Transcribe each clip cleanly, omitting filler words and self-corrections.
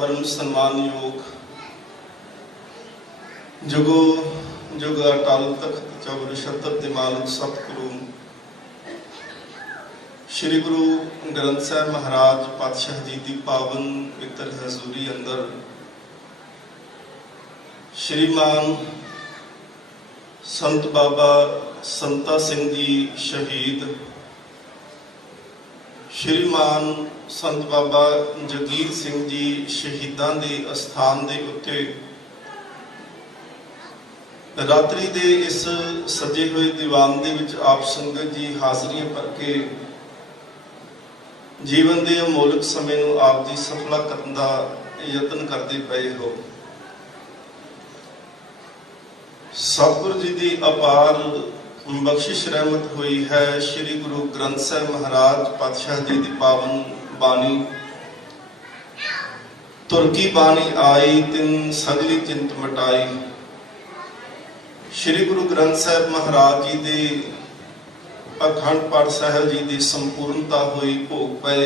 परम सम्मान योग जुगो जुग अटल तख्त चौबड़ छतर दे मालिक सतगुरु श्री गुरु ग्रंथ साहब महाराज पातशाह जी की पावन पवित्र हजूरी अंदर श्रीमान संत बाबा संता सिंह जी शहीद, श्रीमान संत बाबा जगीर सिंह जी शहीदां दे अस्थान दे उत्ते रात्रि दे इस सजे हुए दीवान दे विच आप संगत जी हाजरियां भर के जीवन के अमोलक समय नूं आप जी सफला करन दा यतन करते पे हो। सतगुरु जी की अपार बख्शिश रहमत हुई है। श्री गुरु ग्रंथ साहब महाराज पातशाह जी की पावन बाणी तुरकी बाणी आई तिन सगली चिंत मिटाई। श्री गुरु ग्रंथ साहब महाराज जी के अखंड पाठ साहब जी की संपूर्णता हुई भोग पे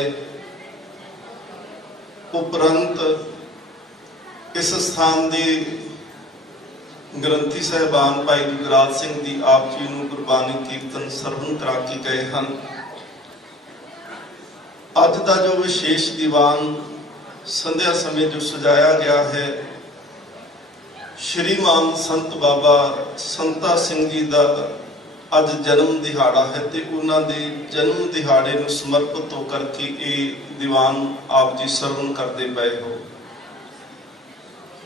उपरंत इस स्थान के ग्रंथी साहबान भाई जुगराज सिंह जी आप जी नूं गुरबानी कीर्तन सरवण करा के गए हैं। अज का जो विशेष दीवान संध्या समय जो सजाया गया है, श्रीमान संत बाबा संता सिंह जी का अज जन्म दिहाड़ा है तो उन्होंने जन्म दिहाड़े नूं समर्पित होकर के ये दीवान आप जी सरवण करते पे हो।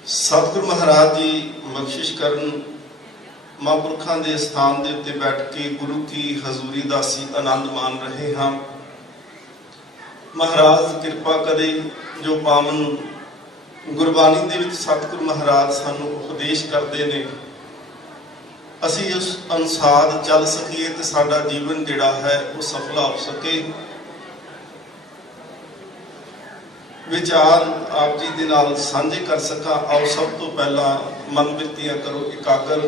सतगुरु महाराज जी बख्शिश करन महापुरखों के स्थान के उत्ते बैठ के गुरु की हजूरी का असीं आनंद मान रहे हाँ। महाराज कृपा करे जो पावन गुरबानी दे विच सतगुरु महाराज सानू उपदेश करते हैं, असीं उस अनुसार चल सकीए तो साडा जीवन जिहड़ा है वो सफला हो सके। विचार आप जी दे नाल सांझे कर सका। आओ सब तो पहला मन बिरतियां करो एकागर।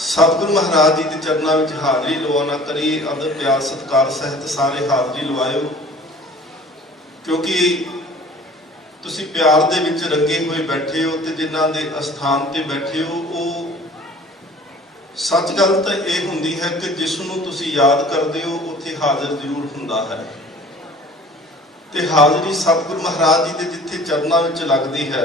सतगुरु महाराज जी के चरणों में हाजरी लवाना करिए। अदब प्यार सत्कार सहित सारे हाजरी लवायो, क्योंकि तुसी प्यार दे विच रंगे हुए बैठे हो ते जिन्हां दे अस्थान ते बैठे हो वो सच गल तो यह हुंदी है कि जिसनूं तुसी याद करते हो उत्थे हाजिर जरूर हुंदा है। ते हाजरी सतगुरु महाराज जी के जिथे चरणों में लगती है।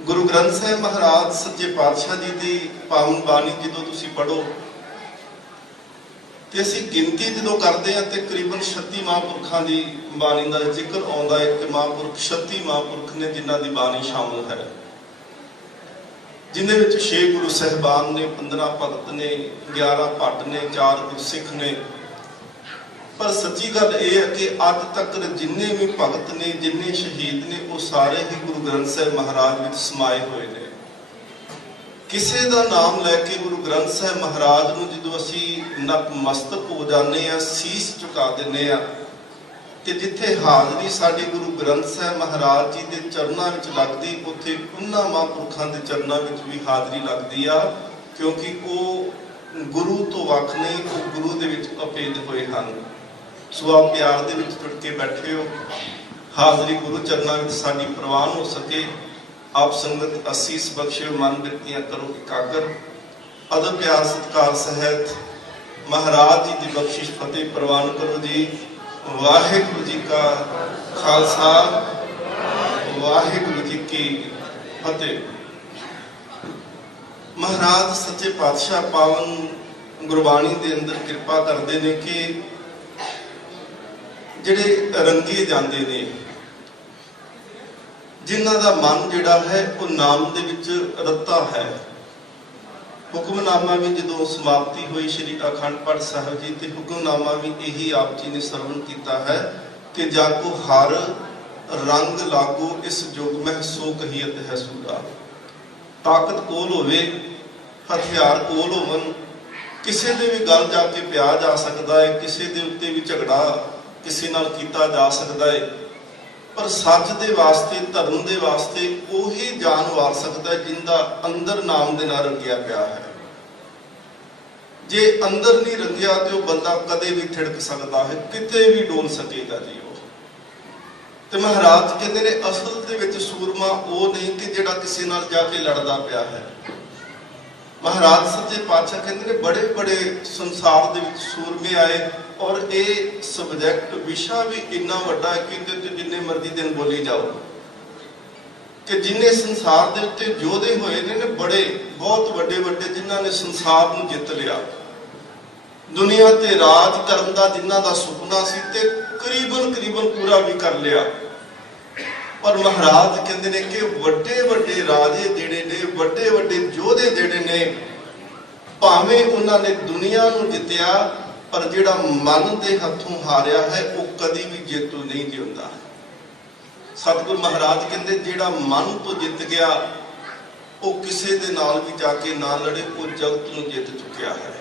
गुरु ग्रंथ साहब महाराज सच्चे पातशाह जी की पावन बाणी जो तुसी पढ़ो तो असी गिनती जो करते हैं तो करीबन 36 महापुरखों की बाणी का जिक्र आता है कि महापुरख 36 महापुरख ने जिन्हों की बाणी शामिल है, जिन्हें 6 गुरु साहबान ने, 15 भगत ने, 11 भट्ट ने, 4 गुरसिख ने। पर सच्ची गल यह है कि अज तक जिन्ने भी भगत ने, जिन्ने शहीद ने, वो सारे ही गुरु ग्रंथ साहब महाराज में समाये हुए ने। किसी का नाम लैके गुरु ग्रंथ साहब महाराज को जो असी नतमस्तक हो जाने, सीस झुका देने, जिथे हाजरी साडे गुरु ग्रंथ साहब महाराज जी के चरणों में लगती, उत्थे उन्हां महापुरखों के चरणों में भी हाजरी लगती आ, क्योंकि वो गुरु तो वख नहीं, वो गुरु दे विच अभेद हुए हैं। सो आप प्यार दे विच जुड़ के बैठे हो। हाजरी गुरु चरणों में साडी प्रवान हो सके। आप संगत असीस बख्शे, मन बिरतियां करो एकागर। अदब प्यार सत्कार सहित महाराज जी की बख्शिश फतेह प्रवान करो जी। वाहिगुरु जी का खालसा, वाहिगुरु जी की फतेह। महाराज सच्चे पातशाह पावन गुरबाणी के अंदर कृपा करते हैं कि जिहड़े रंगे जाते हैं, जिन्हां दा मन जिहड़ा है वो नाम दे विच रता है। हुक्मनामा भी जो समाप्ति हुई श्री अखंड पाठ साहब जी ते हुक्मनामा भी यही आप जी ने सरवण किया है कि जाको हर रंग लागो इस युग में सो कहियत है सूरा। ताकत कोल होवे, हथियार कोल होवन, किसी दे भी गल जाके पिया जा सकता है, किसी दे उत्ते भी झगड़ा किसी नाल कीता जा सकता है, पर सच दे वास्ते, धर्म दे वास्ते उही जान वार सकता है जिंदा अंदर नाम दे नाल रंगिया पिया है। जे अंदर नहीं रंगिया तो बंदा कदे भी थिड़क सकता है, किते भी डोल सकेगा जी। ਤੇ ਮਹਾਰਾਜ ਕਹਿੰਦੇ ਨੇ ਅਸਲ ਦੇ ਵਿੱਚ ਸੂਰਮਾ ਉਹ ਨਹੀਂ ਕਿ ਜਿਹੜਾ ਕਿਸੇ ਨਾਲ ਜਾ ਕੇ ਲੜਦਾ ਪਿਆ ਹੈ। ਮਹਾਰਾਜ ਸੱਚੇ ਪਾਤਸ਼ਾਹ ਕਹਿੰਦੇ ਨੇ ਬੜੇ ਬੜੇ ਸੰਸਾਰ ਦੇ ਵਿੱਚ ਸੂਰਮੇ ਆਏ, ਔਰ ਇਹ ਸਬਜੈਕਟ ਵਿਸ਼ਾ ਵੀ ਇੰਨਾ ਵੱਡਾ ਹੈ ਕਿ ਇਹਦੇ ਤੇ ਜਿੰਨੇ ਮਰਜ਼ੀ ਦਿਨ ਬੋਲੀ ਜਾਓ ਕਿ ਜਿੰਨੇ ਸੰਸਾਰ ਦੇ ਉੱਤੇ ਯੋਧੇ ਹੋਏ ਨੇ ਬੜੇ ਬਹੁਤ ਵੱਡੇ ਵੱਡੇ, ਜਿਨ੍ਹਾਂ ਨੇ ਸੰਸਾਰ ਨੂੰ ਜਿੱਤ ਲਿਆ, ਦੁਨੀਆ ਤੇ ਰਾਜ ਕਰਨ ਦਾ ਜਿਨ੍ਹਾਂ ਦਾ ਸੁਪਨਾ ਸੀ ਤੇ ਕਰੀਬਨ ਪੂਰਾ ਵੀ ਕਰ ਲਿਆ। ਪਰ ਮਹਾਰਾਜ ਕਹਿੰਦੇ ਨੇ ਕਿ ਵੱਡੇ ਵੱਡੇ ਰਾਜੇ ਜਿਹੜੇ ਨੇ, ਵੱਡੇ ਵੱਡੇ ਯੋਧੇ ਜਿਹੜੇ ਨੇ, ਭਾਵੇਂ ਉਹਨਾਂ ਨੇ ਦੁਨੀਆ ਨੂੰ ਜਿੱਤਿਆ, ਪਰ ਜਿਹੜਾ ਮਨ ਦੇ ਹੱਥੋਂ ਹਾਰਿਆ ਹੈ ਉਹ ਕਦੀ ਵੀ ਜੇਤੂ ਨਹੀਂ ਜਿਉਂਦਾ। ਸਤਿਗੁਰੂ ਮਹਾਰਾਜ ਕਹਿੰਦੇ ਜਿਹੜਾ ਮਨ ਤੋਂ ਜਿੱਤ ਗਿਆ ਉਹ ਕਿਸੇ ਦੇ ਨਾਲ ਵੀ ਜਾ ਕੇ ਨਾ ਲੜੇ, ਉਹ ਜਗਤ ਨੂੰ ਜਿੱਤ ਚੁੱਕਿਆ ਹੈ।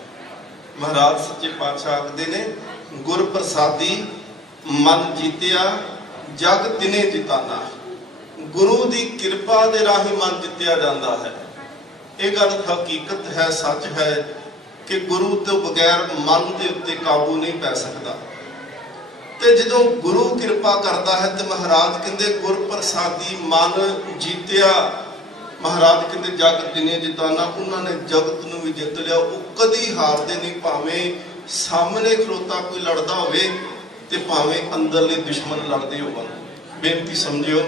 ਮਹਾਰਾਜ ਸੱਚੇ ਪਾਤਸ਼ਾਹ ਆਖਦੇ ਨੇ ਗੁਰ ਪ੍ਰਸਾਦੀ ਮਨ ਜੀਤਿਆ ਜਗ ਤਿਨੇ ਜਿਤਾਨਾ। ਗੁਰੂ ਦੀ ਕਿਰਪਾ ਦੇ ਰਾਹੀਂ ਮਨ ਜਿੱਤਿਆ ਜਾਂਦਾ ਹੈ। ਇਹ ਗੱਲ ਹਕੀਕਤ ਹੈ, ਸੱਚ ਹੈ ਕਿ ਗੁਰੂ ਤੋਂ ਬਗੈਰ ਮਨ ਦੇ ਉੱਤੇ ਕਾਬੂ ਨਹੀਂ ਪੈ ਸਕਦਾ। ਤੇ ਜਦੋਂ ਗੁਰੂ ਕਿਰਪਾ ਕਰਦਾ ਹੈ ਤੇ ਮਹਾਰਾਜ ਕਹਿੰਦੇ ਗੁਰ ਪ੍ਰਸਾਦੀ ਮਨ ਜੀਤਿਆ। ਮਹਾਰਾਜ ਕਹਿੰਦੇ ਜਗ ਤਿਨੇ ਜਿਤਾਨਾ, ਉਹਨਾਂ ਨੇ ਜਗਤ ਨੂੰ ਵੀ ਜਿੱਤ ਲਿਆ। ਉਹ ਕਦੀ ਹਾਰਦੇ ਨਹੀਂ, ਭਾਵੇਂ ਸਾਹਮਣੇ ਖਲੋਤਾ ਕੋਈ ਲੜਦਾ ਹੋਵੇ ਤੇ ਭਾਵੇਂ ਅੰਦਰਲੇ ਦੁਸ਼ਮਣ ਲੜਦੇ ਹੋਣ। ਬੇਨਤੀ ਸਮਝਿਓ,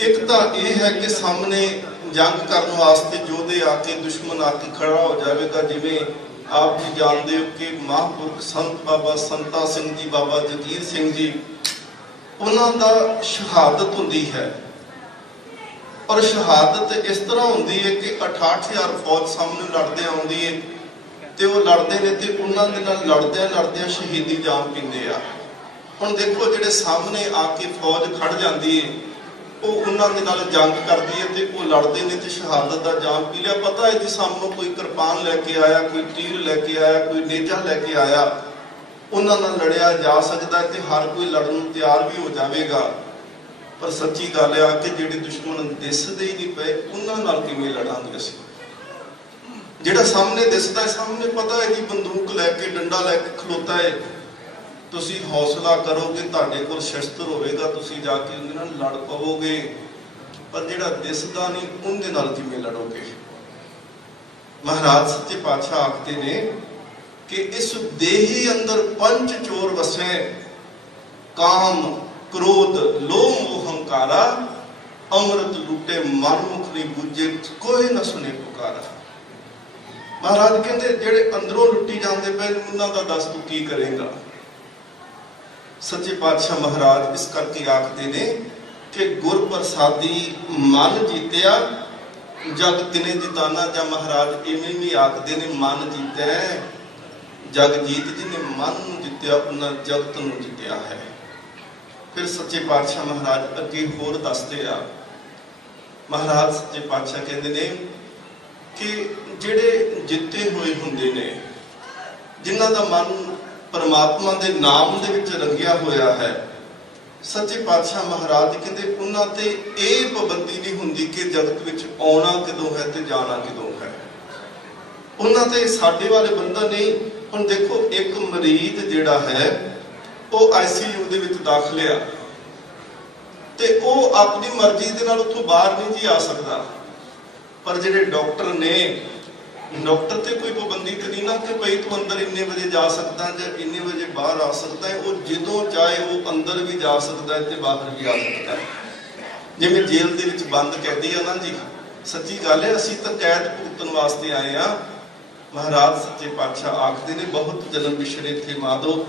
ਇੱਕ ਤਾਂ ਇਹ ਹੈ ਕਿ ਸਾਹਮਣੇ ਜੰਗ ਕਰਨ ਵਾਸਤੇ ਯੋਧੇ ਆ ਕੇ, ਦੁਸ਼ਮਣ ਆ ਕੇ ਖੜਾ ਹੋ ਜਾਵੇਗਾ। ਜਿਵੇਂ ਆਪ ਜੀ ਜਾਣਦੇ ਹੋ ਕਿ ਮਹਾਂਪੁਰਖ ਸੰਤ ਬਾਬਾ ਸੰਤਾ ਸਿੰਘ ਜੀ, ਬਾਬਾ ਜਗੀਰ ਸਿੰਘ ਜੀ, ਉਹਨਾਂ ਦਾ ਸ਼ਹਾਦਤ ਹੁੰਦੀ ਹੈ। ਔਰ ਸ਼ਹਾਦਤ ਇਸ ਤਰ੍ਹਾਂ ਹੁੰਦੀ ਹੈ ਕਿ 68,000 ਫੌਜ ਸਾਹਮਣੇ ਲੜਦੇ ਆਉਂਦੀ ਹੈ ਤੇ ਉਹ ਲੜਦੇ ਨੇ ਤੇ ਉਹਨਾਂ ਦੇ ਨਾਲ ਲੜਦਿਆਂ ਸ਼ਹੀਦੀ ਜਾਮ ਪੀਂਦੇ ਆ। ਹੁਣ ਦੇਖੋ ਜਿਹੜੇ ਸਾਹਮਣੇ ਆ ਕੇ ਫੌਜ ਖੜ ਜਾਂਦੀ ਹੈ, ਉਹ ਉਹਨਾਂ ਦੇ ਨਾਲ ਜੰਗ ਕਰਦੀ ਹੈ ਤੇ ਉਹ ਲੜਦੇ ਨੇ ਤੇ ਸ਼ਹਾਦਤ ਦਾ ਜਾਮ ਪੀ ਲਿਆ। ਪਤਾ ਹੈ ਜੀ ਸਾਹਮਣੇ ਕੋਈ ਕਿਰਪਾਨ ਲੈ ਕੇ ਆਇਆ, ਕੋਈ ਤੀਰ ਲੈ ਕੇ ਆਇਆ, ਕੋਈ ਨੇਜਾ ਲੈ ਕੇ ਆਇਆ, ਉਹਨਾਂ ਨਾਲ ਲੜਿਆ ਜਾ ਸਕਦਾ ਤੇ ਹਰ ਕੋਈ ਲੜਨ ਨੂੰ ਤਿਆਰ ਵੀ ਹੋ ਜਾਵੇਗਾ। ਪਰ ਸੱਚੀ ਗੱਲ ਆ ਕਿ ਜਿਹੜੇ ਦੁਸ਼ਮਣ ਦਿਸਦੇ ਹੀ ਨਹੀਂ ਪਏ, ਉਹਨਾਂ ਨਾਲ ਕਿਵੇਂ ਲੜਾਂਗੇ ਅਸੀਂ? ਜਿਹੜਾ ਸਾਹਮਣੇ ਦਿਸਦਾ ਹੈ, ਸਾਹਮਣੇ ਪਤਾ ਹੈ ਜੀ ਬੰਦੂਕ ਲੈ ਕੇ, ਡੰਡਾ ਲੈ ਕੇ ਖਲੋਤਾ ਹੈ, ਤੁਸੀਂ ਹੌਸਲਾ ਕਰੋਗੇ, ਤੁਹਾਡੇ ਕੋਲ ਸ਼ਸਤਰ ਹੋਵੇਗਾ, ਤੁਸੀਂ ਜਾ ਕੇ ਉਹਦੇ ਨਾਲ ਲੜ ਪਵੋਗੇ। ਪਰ ਜਿਹੜਾ ਦਿਸਦਾ ਨਹੀਂ, ਉਹਦੇ ਨਾਲ ਕਿਵੇਂ ਲੜੋਗੇ? ਮਹਾਰਾਜ ਸੱਚੇ ਪਾਤਸ਼ਾਹ ਆਖਦੇ ਨੇ ਕਿ ਇਸ ਦੇਹੀ ਅੰਦਰ ਪੰਜ ਚੋਰ ਵਸੈ, ਕਾਮ क्रोध लोभ मोहंकारा, अमृत लूटे मनमुख नहीं बुझे, कोई न सुने पुकारा। महाराज कहते जेड़े अंदरों लुटी जाते पे उन्हां दा दस तू की करेगा? सच्चे पातशाह महाराज इस करके आखते ने कि गुर प्रसादी मन जीतिया जग तिने जिताना। जा महाराज इवें भी आखते ने मन जीते जग जीत, जिन्हें मन जीतिया उन्हां जगत नूं जीतिया है। फिर सच्चे पातशाह महाराज अगे होर दसदे आ। महाराज सच्चे पातशाह कहते ने कि जेड़े जिते हुए हुंदे ने, जिन्हां दा मन परमात्मा दे नाम दे विच रंगिया होया है, सच्चे पातशाह महाराज कहते उन्हां ते इह पाबंदी नहीं हुंदी कि जगत विच आउणा कदों है ते जाना कदों है। उन्हां ते साडे वाले बंदा नहीं। हुण देखो एक मरीज जिहड़ा है ਉਹ ICU ਦੇ ਵਿੱਚ ਦਾਖਲ ਆ ਤੇ ਉਹ ਆਪਣੀ ਮਰਜ਼ੀ ਦੇ ਨਾਲ ਉੱਥੋਂ ਬਾਹਰ ਨਹੀਂ ਜੀ ਆ ਸਕਦਾ। ਪਰ ਜਿਹੜੇ ਡਾਕਟਰ ਨੇ, ਡਾਕਟਰ ਤੇ ਕੋਈ ਪਾਬੰਦੀ ਤੇ ਨਹੀਂ ਨਾ ਕਿ ਭਈ ਤੂੰ ਅੰਦਰ ਇੰਨੇ ਵਜੇ ਜਾ ਸਕਦਾ ਜਾਂ ਇੰਨੇ ਵਜੇ ਬਾਹਰ ਆ ਸਕਦਾ ਹੈ। ਉਹ ਜਦੋਂ ਚਾਹੇ ਉਹ ਅੰਦਰ ਵੀ ਜਾ ਸਕਦਾ ਹੈ ਤੇ ਬਾਹਰ ਵੀ ਆ ਸਕਦਾ ਹੈ। ਜਿਵੇਂ ਜੇਲ੍ਹ ਦੇ ਵਿੱਚ ਬੰਦ ਕੈਦੀ ਆ ਨਾ ਜੀ, ਸੱਚੀ ਗੱਲ ਹੈ, ਅਸੀਂ ਤਾਂ ਕੈਦ ਭੁਗਤਣ ਵਾਸਤੇ ਆਏ ਆ। ਮਹਾਰਾਜ ਸੱਚੇ ਪਾਤਸ਼ਾਹ ਆਖਦੇ ਨੇ ਬਹੁਤ ਜਨਮ ਵਿਛੜੇ ਥੇ ਮਾਧੋ,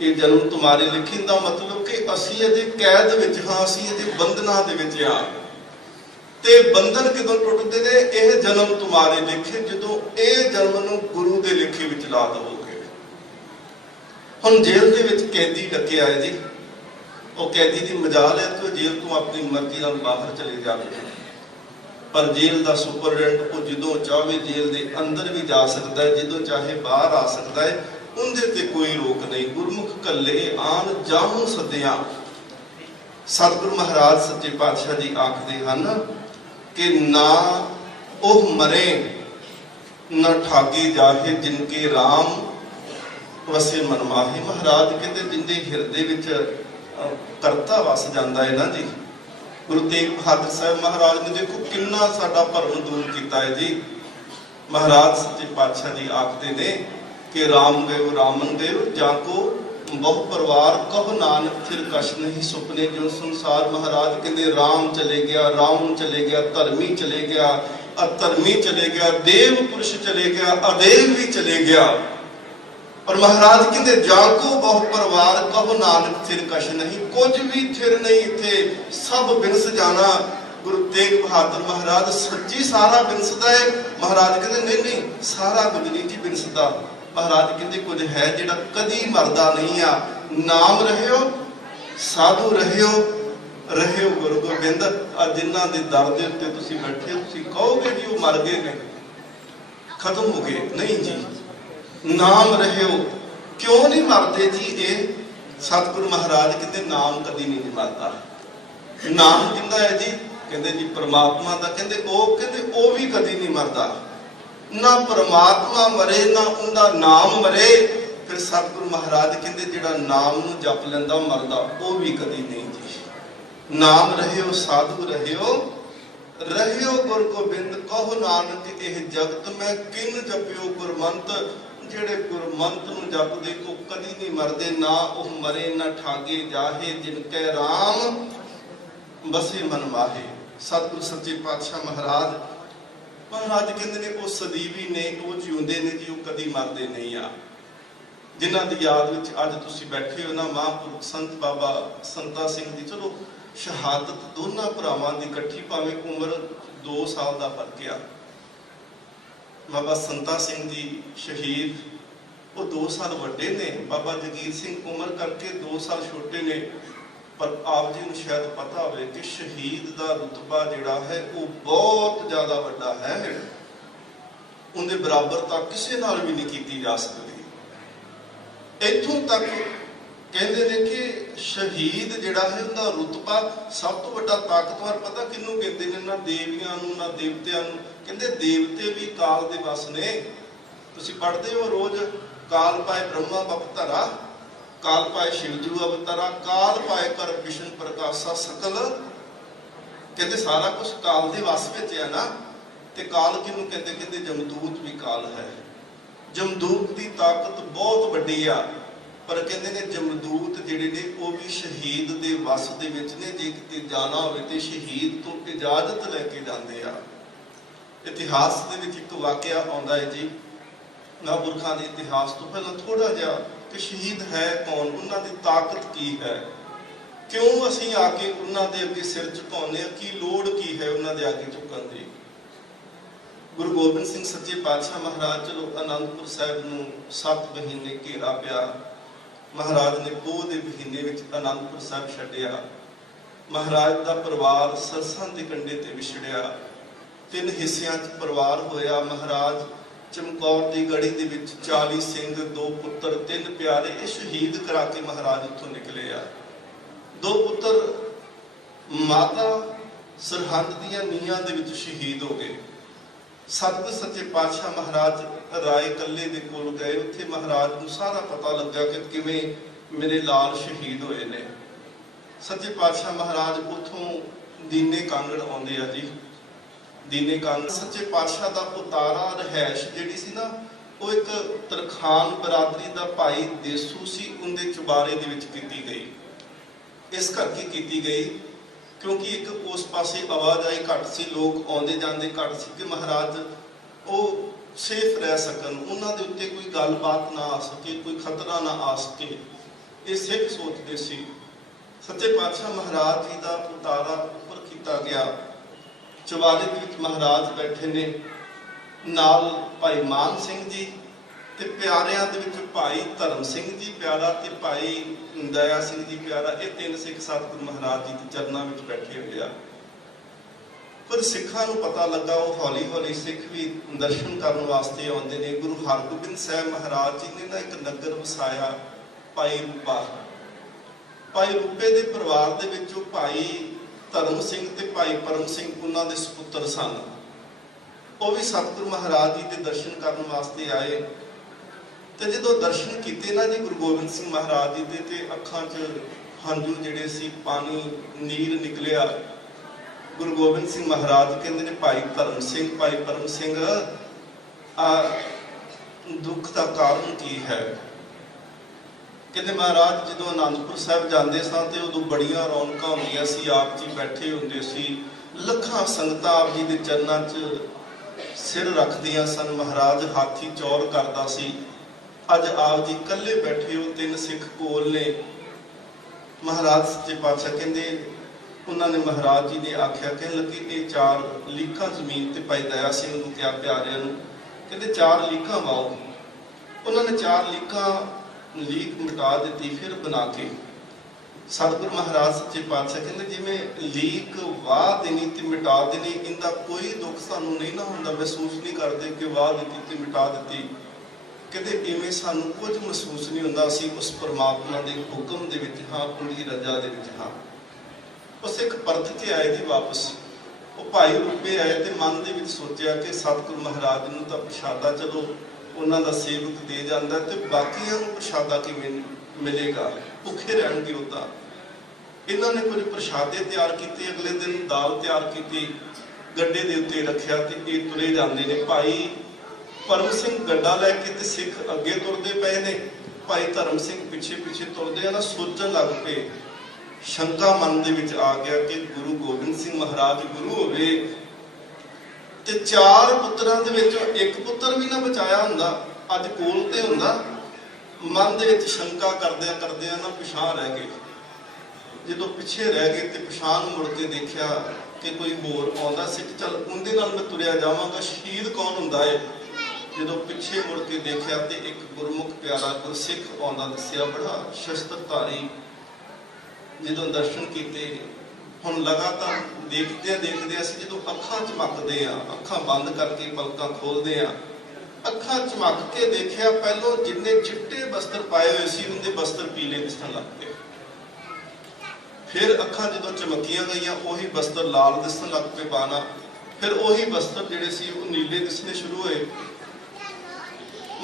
ਇਹ ਜਨਮ ਤੁਮਾਰੇ ਲਿਖੀ। ਦਾ ਮਤਲਬ ਕਿ ਅਸੀਂ ਅਜੇ ਕੈਦ ਵਿੱਚ ਹਾਂ, ਅਸੀਂ ਅਜੇ ਬੰਧਨਾਂ ਦੇ ਵਿੱਚ ਆ। ਤੇ ਬੰਧਨ ਕਦੋਂ ਟੁੱਟਦੇ ਨੇ? ਇਹ ਜਨਮ ਤੁਮਾਰੇ ਲਿਖੇ, ਜਦੋਂ ਇਹ ਜਨਮ ਨੂੰ ਗੁਰੂ ਦੇ ਲਿਖੇ ਵਿੱਚ ਲਾ ਦਵੋਗੇ। ਹੁਣ ਜੇਲ੍ਹ ਦੇ ਵਿੱਚ ਕੈਦੀ ਡੱਕੇ ਆਏ ਜੀ, ਉਹ ਕੈਦੀ ਦੀ ਮਜਾਲ ਹੈ ਕਿ ਜੇਲ੍ਹ ਤੋਂ ਆਪਣੀ ਮਰਜ਼ੀ ਨਾਲ ਬਾਹਰ ਚਲੇ ਜਾਵੇ। ਪਰ ਜੇਲ੍ਹ ਦਾ ਸੁਪਰਡੈਂਟ ਉਹ ਜਦੋਂ ਚਾਹੇ ਜੇਲ੍ਹ ਦੇ ਅੰਦਰ ਵੀ ਜਾ ਸਕਦਾ ਹੈ, ਜਦੋਂ ਚਾਹੇ ਬਾਹਰ ਆ ਸਕਦਾ ਹੈ, ਉਹਦੇ ਤੇ ਕੋਈ ਰੋਕ ਨਹੀਂ। ਗੁਰਮੁਖ ਕੱਲੇ ਆਨ ਜਾਹੂ ਸਦਿਆ। ਸਤਿਗੁਰੂ ਮਹਾਰਾਜ ਸੱਚੇ ਪਾਤਸ਼ਾਹ ਜੀ ਆਖਦੇ ਹਨ ਕਿ ਨਾ ਉਹ ਮਰੇ ਨਾ ਠਾਗੀ ਜਾਹੇ, ਜਿਨਕੇ ਰਾਮ ਵਸੇ ਮਨ ਮਾਹੇ। ਮਹਾਰਾਜ ਕਹਿੰਦੇ ਜਿੰਦੇ ਹਿਰਦੇ ਵਿੱਚ ਕਰਤਾ ਵਸ ਜਾਂਦਾ ਹੈ ਨਾ ਜੀ। ਗੁਰੂ ਤੇਗ ਬਹਾਦਰ ਸਾਹਿਬ ਮਹਾਰਾਜ ਨੇ ਦੇਖੋ ਕਿੰਨਾ ਸਾਡਾ ਭਰਮ ਦੂਰ ਕੀਤਾ ਹੈ ਜੀ। ਮਹਾਰਾਜ ਸੱਚੇ ਪਾਤਸ਼ਾਹ ਜੀ ਆਖਦੇ ਨੇ ਕਿ ਰਾਮ ਗਇਓ ਰਾਮਨ ਗਇਓ ਜਾਂ ਕੋ ਬਹੁ ਪਰਿਵਾਰ ਕਹੋ ਨਾਨਕ ਫਿਰ ਕਛ ਨਹੀਂ ਸੁਪਨੇ ਜੋ ਸੰਸਾਰ। ਮਹਾਰਾਜ ਕਹਿੰਦੇ ਰਾਮ ਚਲੇ ਗਿਆ, ਰਾਵਣ ਚਲੇ ਗਿਆ, ਧਰਮੀ ਚਲੇ ਗਿਆ, ਅਧਰਮੀ ਚਲੇ ਗਿਆ, ਦੇਵ ਪੁਰਸ਼ ਚਲੇ ਗਿਆ, ਅਦੇਵ ਵੀ ਚਲੇ ਗਿਆ। ਪਰ ਮਹਾਰਾਜ ਕਹਿੰਦੇ ਜਾਂ ਕੋ ਬਹੁ ਪਰਿਵਾਰ ਕਹੋ ਨਾਨਕ ਫਿਰ ਕਛ ਨਹੀਂ, ਕੁਝ ਵੀ ਥਿਰ ਨਹੀਂ ਇੱਥੇ ਸਭ ਬਿਨਸ ਜਾਣਾ। ਗੁਰੂ ਤੇਗ ਬਹਾਦਰ ਮਹਾਰਾਜ ਸੱਚੀ ਸਾਰਾ ਬਿਨਸਦਾ ਹੈ। ਮਹਾਰਾਜ ਕਹਿੰਦੇ ਨਹੀਂ ਨਹੀਂ ਸਾਰਾ ਕੁਝ ਨਹੀਂ ਜੀ ਬਿਨਸਦਾ। ਮਹਾਰਾਜ ਕਹਿੰਦੇ ਕੁਝ ਹੈ ਜਿਹੜਾ ਕਦੀ ਮਰਦਾ ਨਹੀਂ ਆ। ਨਾਮ ਰਹਿਓ ਸਾਧੂ ਰਹਿਓ ਰਹਿਓ ਗੁਰੂ ਗੋਬਿੰਦ। ਜਿਨ੍ਹਾਂ ਦੇ ਦਰ ਦੇ ਉੱਤੇ ਤੁਸੀਂ ਬੈਠੇ ਹੋ ਤੁਸੀਂ ਕਹੋਗੇ ਜੀ ਉਹ ਮਰ ਗਏ ਨੇ, ਖਤਮ ਹੋ ਗਏ, ਨਹੀਂ ਜੀ। ਨਾਮ ਰਹਿਓ ਕਿਉਂ ਨਹੀਂ ਮਰਦੇ ਜੀ? ਇਹ ਸਤਿਗੁਰੂ ਮਹਾਰਾਜ ਕਹਿੰਦੇ ਨਾਮ ਕਦੀ ਨਹੀਂ ਮਰਦਾ। ਨਾਮ ਕਿੰਦਾ ਹੈ ਜੀ? ਕਹਿੰਦੇ ਜੀ ਪਰਮਾਤਮਾ ਦਾ। ਕਹਿੰਦੇ ਉਹ ਵੀ ਕਦੀ ਨਹੀਂ ਮਰਦਾ। ਨਾ ਪਰਮਾਤਮਾ ਮਰੇ ਨਾ ਉਹਦਾ ਨਾਮ ਮਰੇ। ਫਿਰ ਸਤਿਗੁਰੂ ਮਹਾਰਾਜ ਕਹਿੰਦੇ ਜਿਹੜਾ ਨਾਮ ਨੂੰ ਜਪ ਲੈਂਦਾ ਮਰਦਾ ਉਹ ਵੀ ਕਦੀ ਨਹੀਂ ਜੀ। ਨਾਮ ਰਹਿਓ ਸਾਧੂ ਰਹਿਓ ਰਹਿਓ ਗੁਰ ਗੋਬਿੰਦ ਕਹੋ ਨਾਨਕ ਇਹ ਜਗਤ ਮੈਂ ਕਿਨ ਜਪਿਓ ਗੁਰਮੰਤ। ਜਿਹੜੇ ਗੁਰਮੰਤ ਨੂੰ ਜਪਦੇ ਉਹ ਕਦੀ ਨਹੀਂ ਮਰਦੇ, ਨਾ ਉਹ ਮਰੇ ਨਾ ਠਾਗੇ ਜਾਹੇ ਜਿਨ ਕੈ ਰਾਮ ਬਸੇ ਮਨ ਮਾਹੇ। ਸਤਿਗੁਰੂ ਸੱਚੇ ਪਾਤਸ਼ਾਹ ਮਹਾਰਾਜ ਕਹਿੰਦੇ ਨੇ ਉਹ ਸਦੀਵੀ ਨੇ, ਉਹ ਜਿਉਂਦੇ ਨੇ ਜੀ, ਉਹ ਕਦੀ ਮਰਦੇ ਨਹੀਂ ਆ। ਜਿਨ੍ਹਾਂ ਦੀ ਯਾਦ ਵਿੱਚ ਅੱਜ ਤੁਸੀਂ ਬੈਠੇ ਹੋ ਨਾ, ਮਹਾਂਪੁਰਖ ਸੰਤ ਬਾਬਾ ਸੰਤਾ ਸਿੰਘ ਦੀ। ਚਲੋ ਸ਼ਹਾਦਤ ਦੋਨਾਂ ਭਰਾਵਾਂ ਦੀ ਇਕੱਠੀ, ਭਾਵੇਂ ਉਮਰ 2 ਸਾਲ ਦਾ ਫਰਕ ਆ। ਬਾਬਾ ਸੰਤਾ ਸਿੰਘ ਜੀ ਸ਼ਹੀਦ, ਉਹ 2 ਸਾਲ ਵੱਡੇ ਨੇ। ਬਾਬਾ ਜਗੀਰ ਸਿੰਘ ਉਮਰ ਕਰਕੇ 2 ਸਾਲ ਛੋਟੇ ਨੇ। ਪਰ ਆਪ ਜੀ ਨੂੰ ਸ਼ਾਇਦ ਪਤਾ ਹੋਵੇ ਕਿ ਸ਼ਹੀਦ ਦਾ ਰੁਤਬਾ ਜਿਹੜਾ ਹੈ ਉਹ ਬਹੁਤ ਜ਼ਿਆਦਾ ਵੱਡਾ ਹੈ। ਉਹਦੇ ਬਰਾਬਰ ਤਾਂ ਕਿਸੇ ਨਾਲ ਵੀ ਨਹੀਂ ਕੀਤੀ ਜਾ ਸਕਦੀ। ਇੱਥੋਂ ਤੱਕ ਕਹਿੰਦੇ ਨੇ ਕਿ ਸ਼ਹੀਦ ਜਿਹੜਾ ਹੈ ਉਹਦਾ ਰੁਤਬਾ ਸਭ ਤੋਂ ਵੱਡਾ ਤਾਕਤਵਰ ਪਤਾ ਕਿਹਨੂੰ ਕਹਿੰਦੇ ਨੇ? ਨਾ ਦੇਵੀਆਂ ਨੂੰ ਨਾ ਦੇਵਤਿਆਂ ਨੂੰ। ਕਹਿੰਦੇ ਦੇਵਤੇ ਵੀ ਕਾਲ ਦੇ ਵਸ ਨੇ। ਤੁਸੀਂ ਪੜ੍ਹਦੇ ਹੋ ਰੋਜ਼, ਕਾਲ ਪਾਏ ਬ੍ਰਹਮਾ ਬਪਤਰਾ, ਕਾਲ ਪਾਏ ਸ਼ਿਵਜੂ ਅਵਤਾਰਾ, ਕਾਲ ਪਾਏ ਕਰ ਵਿਸ਼ਨ ਪ੍ਰਕਾਸ਼ਾ ਸਕਲ। ਕਹਿੰਦੇ ਸਾਰਾ ਕੁਝ ਕਾਲ ਦੇ ਵਸ ਵਿੱਚ ਹੈ ਨਾ। ਤੇ ਕਾਲ ਕਿਹਨੂੰ ਕਹਿੰਦੇ? ਕਹਿੰਦੇ ਜਮਦੂਤ ਵੀ ਕਾਲ ਹੈ। ਜਮਦੂਤ ਦੀ ਤਾਕਤ ਬਹੁਤ ਵੱਡੀ ਆ। ਪਰ ਕਹਿੰਦੇ ਨੇ ਜਮਦੂਤ ਜਿਹੜੇ ਨੇ ਉਹ ਵੀ ਸ਼ਹੀਦ ਦੇ ਵਸ ਦੇ ਵਿੱਚ ਨੇ। ਜੇ ਕਿਤੇ ਜਾਣਾ ਹੋਵੇ ਤੇ ਸ਼ਹੀਦ ਤੋਂ ਇਜਾਜ਼ਤ ਲੈ ਕੇ ਜਾਂਦੇ ਆ। ਇਤਿਹਾਸ ਦੇ ਵਿੱਚ ਇੱਕ ਵਾਕਿਆ ਆਉਂਦਾ ਹੈ ਜੀ, ਮਹਾਂਪੁਰਖਾਂ ਦੇ ਇਤਿਹਾਸ ਤੋਂ ਪਹਿਲਾਂ ਥੋੜਾ ਜਿਹਾ, ਕਿ ਸ਼ਹੀਦ ਹੈ ਕੌਣ, ਉਹਨਾਂ ਦੀ ਤਾਕਤ ਕੀ ਹੈ, ਕਿਉਂ ਅਸੀਂ ਆ ਕੇ ਉਹਨਾਂ ਦੇ ਅੱਗੇ ਸਿਰ ਝੁਕਾਉਂਦੇ ਹਾਂ, ਕੀ ਲੋੜ ਕੀ ਹੈ ਉਹਨਾਂ ਦੇ ਅੱਗੇ ਝੁਕਣ ਦੀ। ਗੁਰੂ ਗੋਬਿੰਦ ਸਿੰਘ ਸੱਚੇ ਪਾਤਸ਼ਾਹ ਮਹਾਰਾਜ ਚਲੋ ਅਨੰਦਪੁਰ ਸਾਹਿਬ ਨੂੰ 7 ਮਹੀਨੇ ਘੇਰਾ ਪਿਆ। ਮਹਾਰਾਜ ਨੇ ਪੋਹ ਦੇ ਮਹੀਨੇ ਵਿੱਚ ਅਨੰਦਪੁਰ ਸਾਹਿਬ ਛੱਡਿਆ। ਮਹਾਰਾਜ ਦਾ ਪਰਿਵਾਰ ਸਰਸਾਂ ਦੇ ਕੰਢੇ ਤੇ ਵਿਛੜਿਆ। 3 ਹਿੱਸਿਆਂ 'ਚ ਪਰਿਵਾਰ ਹੋਇਆ। ਮਹਾਰਾਜ ਚਮਕੌਰ ਦੀ ਗੜੀ ਦੇ ਵਿੱਚ 40 ਸਿੰਘ, 2 ਪੁੱਤਰ, 3 ਪਿਆਰੇ, ਇਹ ਸ਼ਹੀਦ ਕਰਾ ਕੇ ਮਹਾਰਾਜ ਉੱਥੋਂ ਨਿਕਲੇ ਆ। 2 ਪੁੱਤਰ ਮਾਤਾ ਸਰਹੰਦ ਦੀਆਂ ਨੀਹਾਂ ਦੇ ਵਿੱਚ ਸ਼ਹੀਦ ਹੋ ਗਏ। ਸਤਿਗੁਰ ਸੱਚੇ ਪਾਤਸ਼ਾਹ ਮਹਾਰਾਜ ਰਾਏ ਕੱਲੇ ਦੇ ਕੋਲ ਗਏ। ਉੱਥੇ ਮਹਾਰਾਜ ਨੂੰ ਸਾਰਾ ਪਤਾ ਲੱਗਾ ਕਿ ਕਿਵੇਂ ਮੇਰੇ ਲਾਲ ਸ਼ਹੀਦ ਹੋਏ ਨੇ। ਸੱਚੇ ਪਾਤਸ਼ਾਹ ਮਹਾਰਾਜ ਉੱਥੋਂ ਦੀਨੇ ਕਾਂਗੜ ਆਉਂਦੇ ਆ ਜੀ। ਦੀਨੇ ਕਾਂਗੜ ਸੱਚੇ ਪਾਤਸ਼ਾਹ ਦਾ ਉਤਾਰਾ ਰਹਿائش ਜਿਹੜੀ ਸੀ ਨਾ, ਉਹ ਇੱਕ ਤਰਖਾਨ ਬਰਾਦਰੀ ਦਾ ਭਾਈ ਦੇਸੂ ਸੀ, ਉਹਦੇ ਚੁਬਾਰੇ ਦੇ ਵਿੱਚ ਕੀਤੀ ਗਈ। ਇਸ ਕਰਕੇ ਕੀਤੀ ਗਈ ਕਿਉਂਕਿ ਇੱਕ ਉਸ ਪਾਸੇ ਆਵਾਜਾਈ ਘੱਟ ਸੀ, ਲੋਕ ਆਉਂਦੇ ਜਾਂਦੇ ਘੱਟ ਸੀ, ਕਿ ਮਹਾਰਾਜ ਉਹ ਸੇਫ ਰਹਿ ਸਕਣ, ਉਹਨਾਂ ਦੇ ਉੱਤੇ ਕੋਈ ਗੱਲਬਾਤ ਨਾ ਆ ਸਕੇ, ਕੋਈ ਖਤਰਾ ਨਾ ਆ ਸਕੇ। ਇਹ ਸਿੱਖ ਸੋਚਦੇ ਸੀ। ਸੱਚੇ ਪਾਤਸ਼ਾਹ ਮਹਾਰਾਜ ਜੀ ਦਾ ਉਤਾਰਾ ਉੱਪਰ ਕੀਤਾ ਗਿਆ। ਚੁਬਾਰੇ ਦੇ ਵਿੱਚ ਮਹਾਰਾਜ ਬੈਠੇ ਨੇ, ਨਾਲ ਭਾਈ ਮਾਨ ਸਿੰਘ ਜੀ, ਤੇ ਪਿਆਰਿਆਂ ਦੇ ਵਿੱਚ ਭਾਈ ਧਰਮ ਸਿੰਘ ਜੀ ਪਿਆਰਾ ਤੇ ਭਾਈ ਦਇਆ ਸਿੰਘ ਜੀ ਪਿਆਰਾ। ਇਹ 3 ਸਿੱਖ ਸਤਿਗੁਰੂ ਮਹਾਰਾਜ ਜੀ ਦੇ ਚਰਨਾਂ ਵਿੱਚ ਬੈਠੇ ਹੋਏ ਆ। ਪਰ ਸਿੱਖਾਂ ਨੂੰ ਪਤਾ ਲੱਗਾ, ਉਹ ਹੌਲੀ ਹੌਲੀ ਸਿੱਖ ਵੀ ਦਰਸ਼ਨ ਕਰਨ ਵਾਸਤੇ ਆਉਂਦੇ ਨੇ। ਗੁਰੂ ਹਰਗੋਬਿੰਦ ਸਾਹਿਬ ਮਹਾਰਾਜ ਜੀ ਨੇ ਨਾ ਇੱਕ ਨਗਰ ਵਸਾਇਆ, ਭਾਈ ਰੂਪਾ। ਭਾਈ ਰੂਪੇ ਦੇ ਪਰਿਵਾਰ ਦੇ ਵਿੱਚੋਂ ਭਾਈ ਧਰਮ ਸਿੰਘ ਤੇ ਭਾਈ ਪਰਮ ਸਿੰਘ ਉਹਨਾਂ ਦੇ ਸੁਪੁੱਤਰ ਸਨ। ਉਹ ਵੀ ਸਤਿਗੁਰੂ ਮਹਾਰਾਜ ਜੀ ਦੇ ਦਰਸ਼ਨ ਕਰਨ ਵਾਸਤੇ ਆਏ। ਤੇ ਜਦੋਂ ਦਰਸ਼ਨ ਕੀਤੇ ਨਾ ਜੀ ਗੁਰੂ ਗੋਬਿੰਦ ਸਿੰਘ ਮਹਾਰਾਜ ਜੀ ਦੇ, ਤੇ ਅੱਖਾਂ 'ਚ ਹੰਝੂ ਜਿਹੜੇ ਸੀ, ਪਾਣੀ ਨੀਰ ਨਿਕਲਿਆ। ਗੁਰੂ ਗੋਬਿੰਦ ਸਿੰਘ ਮਹਾਰਾਜ ਕਹਿੰਦੇ ਨੇ ਭਾਈ ਧਰਮ ਸਿੰਘ, ਭਾਈ ਪਰਮ ਸਿੰਘ, ਦੁੱਖ ਦਾ ਕਾਰਨ ਕੀ ਹੈ? ਕਹਿੰਦੇ ਮਹਾਰਾਜ ਜਦੋਂ ਅਨੰਦਪੁਰ ਸਾਹਿਬ ਜਾਂਦੇ ਸਾਂ ਤੇ ਉਦੋਂ ਬੜੀਆਂ ਰੌਣਕਾਂ ਹੁੰਦੀਆਂ ਸੀ, ਆਪ ਜੀ ਬੈਠੇ ਹੁੰਦੇ ਸੀ, ਲੱਖਾਂ ਸੰਗਤਾਂ ਆਪ ਜੀ ਦੇ ਚਰਨਾਂ 'ਚ ਸਿਰ ਰੱਖਦੀਆਂ ਸਨ। ਮਹਾਰਾਜ ਹਾਥੀ ਚੌਰ ਕਰਦਾ ਸੀ। ਅੱਜ ਆਪ ਜੀ ਇਕੱਲੇ ਬੈਠੇ ਹੋ, 3 ਸਿੱਖ ਕੋਲ ਨੇ। ਮਹਾਰਾਜ ਸੱਚੇ ਪਾਤਸ਼ਾਹ ਕਹਿੰਦੇ, ਉਹਨਾਂ ਨੇ ਮਹਾਰਾਜ ਜੀ ਨੇ ਆਖਿਆ, ਕਹਿਣ ਲੱਗੇ ਇਹ 4 ਲੀਕਾਂ ਜ਼ਮੀਨ ਤੇ ਭਾਈ ਦਇਆ ਸਿੰਘ ਨੂੰ ਕਿਹਾ, ਪਿਆਰਿਆਂ ਨੂੰ, ਕਹਿੰਦੇ 4 ਲੀਕਾਂ ਵਾਓ। ਉਹਨਾਂ ਨੇ 4 ਲੀਕ ਮਿਟਾ ਦਿੱਤੀ, ਫਿਰ ਬਣਾ ਕੇ। ਸਤਿਗੁਰੂ ਮਹਾਰਾਜ ਸੱਚੇ ਪਾਤਸ਼ਾਹ ਕਹਿੰਦੇ, ਜਿਵੇਂ ਲੀਕ ਵਾਹ ਦੇਣੀ ਤੇ ਮਿਟਾ ਦੇਣੀ, ਇਹਦਾ ਕੋਈ ਦੁੱਖ ਸਾਨੂੰ ਨਹੀਂ ਨਾ ਹੁੰਦਾ, ਮਹਿਸੂਸ ਨਹੀਂ ਕਰਦੇ ਕਿ ਵਾਹ ਦਿੱਤੀ ਤੇ ਮਿਟਾ ਦਿੱਤੀ। ਕਹਿੰਦੇ ਇਵੇਂ ਸਾਨੂੰ ਕੁਝ ਮਹਿਸੂਸ ਨਹੀਂ ਹੁੰਦਾ, ਅਸੀਂ ਉਸ ਪਰਮਾਤਮਾ ਦੇ ਹੁਕਮ ਦੇ ਵਿੱਚ ਹਾਂ, ਉਹਦੀ ਰਜ਼ਾ ਦੇ ਵਿੱਚ ਹਾਂ। ਉਹ ਸਿੱਖ ਪਰਤ ਕੇ ਆਏ ਜੀ ਵਾਪਸ। ਉਹ ਭਾਈ ਰੂਪੇ ਆਏ ਤੇ ਮਨ ਦੇ ਵਿੱਚ ਸੋਚਿਆ ਕਿ ਸਤਿਗੁਰੂ ਮਹਾਰਾਜ ਨੂੰ ਤਾਂ ਪ੍ਰਸ਼ਾਦਾ ਚਲੋ ਉਹਨਾਂ ਦਾ ਸੇਵਕ ਦੇ ਜਾਂਦਾ, ਤੇ ਬਾਕੀਆਂ ਨੂੰ ਪ੍ਰਸ਼ਾਦਾ ਕਿਵੇਂ ਮਿਲੇਗਾ? ਭੁੱਖੇ ਰਹਿਣਗੇ ਉਹ ਤਾਂ। ਇਹਨਾਂ ਨੇ ਕੁਝ ਪ੍ਰਸ਼ਾਦੇ ਤਿਆਰ ਕੀਤੇ। ਅਗਲੇ ਦਿਨ ਦਾਲ ਤਿਆਰ ਕੀਤੀ, ਗੱਡੇ ਦੇ ਉੱਤੇ ਰੱਖਿਆ ਤੇ ਇਹ ਤੁਰੇ ਜਾਂਦੇ ਨੇ। ਭਾਈ ਪਰਮ ਸਿੰਘ ਗੱਡਾ ਲੈ ਕੇ ਤੇ ਸਿੱਖ ਅੱਗੇ ਤੁਰਦੇ ਪਏ ਨੇ, ਭਾਈ ਧਰਮ ਸਿੰਘ ਪਿੱਛੇ ਪਿੱਛੇ ਤੁਰਦੇ ਆ ਨਾ। ਸੋਚਣ ਲੱਗ ਪਏ, ਸ਼ੰਕਾ ਮਨ ਦੇ ਵਿੱਚ ਆ ਗਿਆ ਕਿ ਗੁਰੂ ਗੋਬਿੰਦ ਸਿੰਘ ਮਹਾਰਾਜ ਗੁਰੂ ਹੋਵੇ ਤੇ 4 ਪੁੱਤਰਾਂ ਦੇ ਵਿੱਚੋਂ 1 ਪੁੱਤਰ ਵੀ ਨਾ ਬਚਾਇਆ ਹੁੰਦਾ, ਅੱਜ ਕੋਲ ਤੇ ਹੁੰਦਾ। ਮਨ ਦੇ ਵਿੱਚ ਸ਼ੰਕਾ ਕਰਦਿਆਂ ਕਰਦਿਆਂ ਨਾ ਪਿਛਾਂਹ ਰਹਿ ਗਏ। ਜਦੋਂ ਪਿੱਛੇ ਰਹਿ ਗਏ ਤੇ ਪਿਛਾਂਹ ਨੂੰ ਮੁੜ ਕੇ ਦੇਖਿਆ ਕਿ ਕੋਈ ਹੋਰ ਆਉਂਦਾ ਸਿੱਖ, ਚੱਲ ਉਹਦੇ ਨਾਲ ਮੈਂ ਤੁਰਿਆ ਜਾਵਾਂਗਾ। ਸ਼ਹੀਦ ਕੌਣ ਹੁੰਦਾ ਏ? ਜਦੋਂ ਪਿੱਛੇ ਮੁੜ ਕੇ ਦੇਖਿਆ ਤੇ ਇੱਕ ਗੁਰਮੁਖ ਪਿਆਰਾ ਗੁਰਸਿੱਖ ਆਉਂਦਾ ਦੱਸਿਆ, ਬੜਾ ਸ਼ਸਤਰਧਾਰੀ। ਜਦੋਂ ਦਰਸ਼ਨ ਕੀਤੇ, ਹੁਣ ਲਗਾਤਾਰ ਦੇਖਦੇ ਅਸੀਂ ਜਦੋਂ ਅੱਖਾਂ ਝਮਕਦੇ ਆ, ਅੱਖਾਂ ਬੰਦ ਕਰਕੇ ਪਲਕਾਂ ਖੋਲਦੇ ਆ, ਅੱਖਾਂ ਝਮਕ ਕੇ ਦੇਖਿਆ, ਪਹਿਲੋਂ ਜਿੰਨੇ ਚਿੱਟੇ ਬਸਤਰ ਪਾਏ ਹੋਏ ਸੀ ਉਹਦੇ ਬਸਤਰ ਪੀਲੇ ਦਿਸਣ ਲੱਗ ਪਏ। ਫਿਰ ਅੱਖਾਂ ਜਦੋਂ ਚਮਕੀਆਂ ਗਈਆਂ, ਉਹੀ ਬਸਤਰ ਲਾਲ ਦਿਸਣ ਲੱਗ ਪਏ ਬਾਣਾ। ਫਿਰ ਉਹੀ ਬਸਤਰ ਜਿਹੜੇ ਸੀ ਉਹ ਨੀਲੇ ਦਿਸਣੇ ਸ਼ੁਰੂ ਹੋਏ।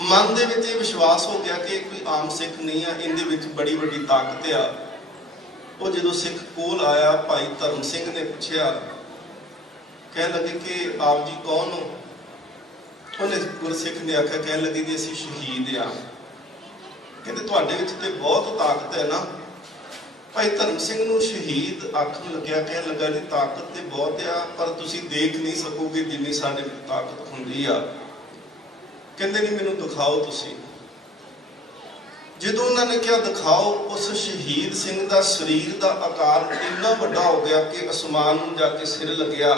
ਮਨ ਦੇ ਵਿੱਚ ਇਹ ਵਿਸ਼ਵਾਸ ਹੋ ਗਿਆ ਕਿ ਕੋਈ ਆਮ ਸਿੱਖ ਨਹੀਂ ਆ, ਇਹਦੇ ਵਿੱਚ ਬੜੀ ਵੱਡੀ ਤਾਕਤ ਆ। ਉਹ ਜਦੋਂ ਸਿੱਖ ਕੋਲ ਆਇਆ, ਭਾਈ ਧਰਮ ਸਿੰਘ ਨੇ ਪੁੱਛਿਆ, ਕਹਿਣ ਲੱਗੇ ਕਿ ਆਪ ਜੀ ਕੌਣ ਹੋ? ਉਹਨੇ ਗੁਰਸਿੱਖ ਨੇ ਆਖਿਆ, ਕਹਿਣ ਲੱਗੇ ਜੀ ਅਸੀਂ ਸ਼ਹੀਦ ਆ। ਕਹਿੰਦੇ ਤੁਹਾਡੇ ਵਿੱਚ ਤੇ ਬਹੁਤ ਤਾਕਤ ਹੈ ਨਾ। ਭਾਈ ਧਰਮ ਸਿੰਘ ਨੂੰ ਸ਼ਹੀਦ ਆਖਣ ਲੱਗਿਆ, ਕਹਿਣ ਲੱਗਾ ਜੀ ਤਾਕਤ ਤੇ ਬਹੁਤ ਆ, ਪਰ ਤੁਸੀਂ ਦੇਖ ਨਹੀਂ ਸਕੋਗੇ ਜਿੰਨੀ ਸਾਡੇ ਵਿੱਚ ਤਾਕਤ ਹੁੰਦੀ ਆ। ਕਹਿੰਦੇ ਨਹੀਂ, ਮੈਨੂੰ ਦਿਖਾਓ ਤੁਸੀਂ। ਜਦੋਂ ਉਹਨਾਂ ਨੇ ਕਿਹਾ ਦਿਖਾਓ, ਉਸ ਸ਼ਹੀਦ ਸਿੰਘ ਦਾ ਸਰੀਰ ਦਾ ਆਕਾਰ ਇੰਨਾ ਵੱਡਾ ਹੋ ਗਿਆ ਕਿ ਅਸਮਾਨ ਨੂੰ ਜਾ ਕੇ ਸਿਰ ਲੱਗਿਆ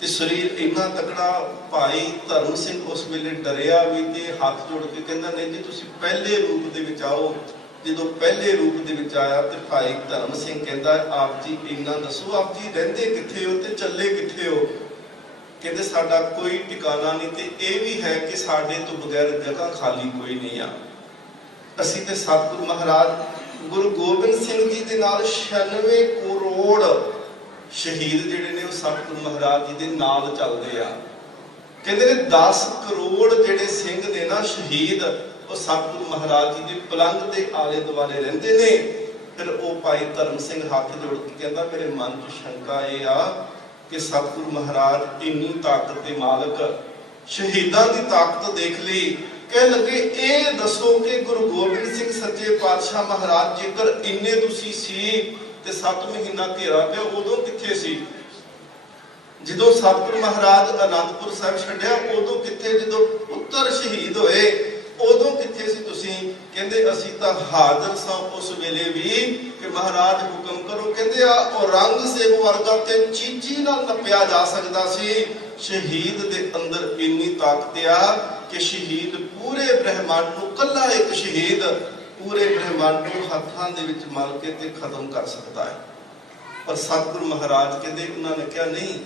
ਤੇ ਸਰੀਰ ਇੰਨਾ ਤਕੜਾ। ਭਾਈ ਧਰਮ ਸਿੰਘ ਉਸ ਵੇਲੇ ਡਰਿਆ ਵੀ ਤੇ ਹੱਥ ਜੋੜ ਕੇ ਕਹਿੰਦਾ, ਨਹੀਂ ਜੀ ਤੁਸੀਂ ਪਹਿਲੇ ਰੂਪ ਦੇ ਵਿੱਚ ਆਓ। ਜਦੋਂ ਪਹਿਲੇ ਰੂਪ ਦੇ ਵਿੱਚ ਆਇਆ ਤੇ ਭਾਈ ਧਰਮ ਸਿੰਘ ਕਹਿੰਦਾ, ਆਪ ਜੀ ਇੰਨਾ ਦੱਸੋ, ਆਪ ਜੀ ਰਹਿੰਦੇ ਕਿੱਥੇ ਹੋ ਤੇ ਚੱਲੇ ਕਿੱਥੇ ਹੋ? ਕਹਿੰਦੇ ਸਾਡਾ ਕੋਈ ਟਿਕਾਣਾ ਨਹੀਂ, ਤੇ ਇਹ ਵੀ ਹੈ ਕਿ ਸਾਡੇ ਤੋਂ ਬਗੈਰ ਜਗ੍ਹਾ ਖਾਲੀ ਕੋਈ ਨਹੀਂ ਆ। ਅਸੀਂ ਤੇ ਸਤਿਗੁਰੂ ਮਹਾਰਾਜ ਗੁਰੂ ਗੋਬਿੰਦ ਸਿੰਘ ਜੀ ਦੇ ਨਾਲ 96 ਕਰੋੜ ਸ਼ਹੀਦ ਜਿਹੜੇ ਨੇ ਉਹ ਸਤਿਗੁਰੂ ਮਹਾਰਾਜ ਜੀ ਦੇ ਨਾਲ ਚੱਲਦੇ ਆ। ਕਹਿੰਦੇ ਨੇ 10 ਕਰੋੜ ਜਿਹੜੇ ਸਿੰਘ ਨੇ ਨਾ ਸ਼ਹੀਦ, ਉਹ ਸਤਿਗੁਰੂ ਮਹਾਰਾਜ ਜੀ ਦੇ ਪਲੰਗ ਦੇ ਆਲੇ ਦੁਆਲੇ ਰਹਿੰਦੇ ਨੇ। ਫਿਰ ਉਹ ਭਾਈ ਧਰਮ ਸਿੰਘ ਹੱਥ ਜੋੜ ਕੇ ਕਹਿੰਦਾ, ਮੇਰੇ ਮਨ 'ਚ ਸ਼ੰਕਾ ਇਹ ਆ ਕਿ ਸਤਿਗੁਰੂ ਮਹਾਰਾਜ ਇੰਨੀ ਤਾਕਤ ਦੇ ਮਾਲਕ, ਸ਼ਹੀਦਾਂ ਦੀ ਤਾਕਤ ਦੇਖ ਲਈ। ਕਹਿ ਲੱਗੇ ਇਹ ਦੱਸੋ ਕਿ ਗੁਰੂ ਗੋਬਿੰਦ ਸਿੰਘ ਸੱਚੇ ਪਾਤਸ਼ਾਹ ਮਹਾਰਾਜ ਜੇਕਰ ਇੰਨੇ ਤੁਸੀਂ ਸੀ ਤੇ 7 ਮਹੀਨਾ ਘੇਰਾ ਪਿਆ, ਉਦੋਂ ਕਿੱਥੇ ਸੀ? ਜਦੋਂ ਸਤਿਗੁਰੂ ਮਹਾਰਾਜ ਅਨੰਦਪੁਰ ਸਾਹਿਬ ਛੱਡਿਆ ਉਦੋਂ ਕਿੱਥੇ? ਜਦੋਂ ਪੁੱਤਰ ਸ਼ਹੀਦ ਹੋਏ ਉਦੋਂ ਕਿੱਥੇ ਸੀ ਤੁਸੀਂ? ਕਹਿੰਦੇ ਅਸੀਂ ਤਾਂ ਹਾਜ਼ਰ ਸਾਂ ਉਸ ਵੇਲੇ ਵੀ ਕਿ ਮਹਾਰਾਜ ਹੁਕਮ ਕਰੋ। ਕਹਿੰਦੇ ਆ ਔਰੰਗਜ਼ੇਬ ਵਰਗਾ ਤੇ ਚੀਚੀ ਨਾਲ ਨੱਪਿਆ ਜਾ ਸਕਦਾ ਸੀ। ਸ਼ਹੀਦ ਦੇ ਅੰਦਰ ਇੰਨੀ ਤਾਕਤ ਆ ਕਿ ਸ਼ਹੀਦ ਪੂਰੇ ਬ੍ਰਹਿਮੰਡ ਨੂੰ, ਕੱਲਾ ਇੱਕ ਸ਼ਹੀਦ ਪੂਰੇ ਬ੍ਰਹਿਮੰਡ ਨੂੰ ਹੱਥਾਂ ਦੇ ਵਿੱਚ ਮਲ ਕੇ ਤੇ ਖਤਮ ਕਰ ਸਕਦਾ ਹੈ। ਪਰ ਸਤਿਗੁਰੂ ਮਹਾਰਾਜ ਕਹਿੰਦੇ, ਉਹਨਾਂ ਨੇ ਕਿਹਾ ਨਹੀਂ,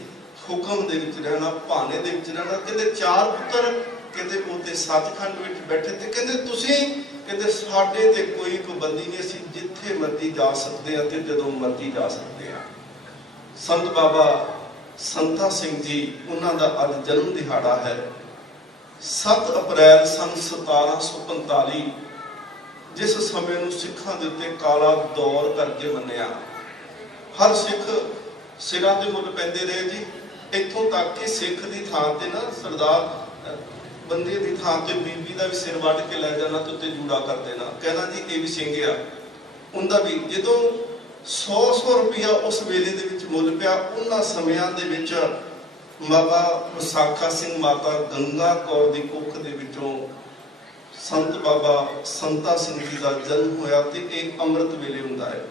ਹੁਕਮ ਦੇ ਵਿੱਚ ਰਹਿਣਾ, ਭਾਣੇ ਦੇ ਵਿੱਚ ਰਹਿਣਾ। ਕਹਿੰਦੇ 4 ਪੁੱਤਰ, ਕਹਿੰਦੇ ਉਹ ਤੇ ਸੱਚਖੰਡ ਵਿੱਚ ਬੈਠੇ ਤੇ ਕਹਿੰਦੇ ਤੁਸੀਂ, ਕਹਿੰਦੇ ਸਾਡੇ ਤੇ ਕੋਈ ਪਾਬੰਦੀ ਨਹੀਂ, ਅਸੀਂ ਜਿੱਥੇ ਮਰਜ਼ੀ ਜਾ ਸਕਦੇ ਹਾਂ ਤੇ ਜਦੋਂ ਮਰਜ਼ੀ ਜਾ ਸਕਦੇ ਹਾਂ। ਸੰਤ ਬਾਬਾ ਸੰਤਾ ਸਿੰਘ ਜੀ, ਉਹਨਾਂ ਦਾ ਅੱਜ ਜਨਮ ਦਿਹਾੜਾ ਹੈ। 7 ਅਪ੍ਰੈਲ ਸਨ 1745 जिस समय नूं सिखां दे उत्ते काला दौर करके मन्निया। हर सिख सिरां ते मुੱਲ पैंदे रहे जी। इत्थों तक कि सिख की थां ते ना सरदार बंदे की थां ते बीबी का भी सिर वढ़ के लै जाना ते उत्ते जूड़ा कर देना, कहना जी ये भी ਸਿੰਘ आ। उनका भी जो 100 रुपया उस वेले दे विच मुੱਲ पिया, उन्हां समयां दे विच बाबा विसाखा सिंह माता गंगा कौर की कुख दे विचों संत बाबा संता सिंह जी का जन्म होया ते एक अमृत वेले हुंदा है।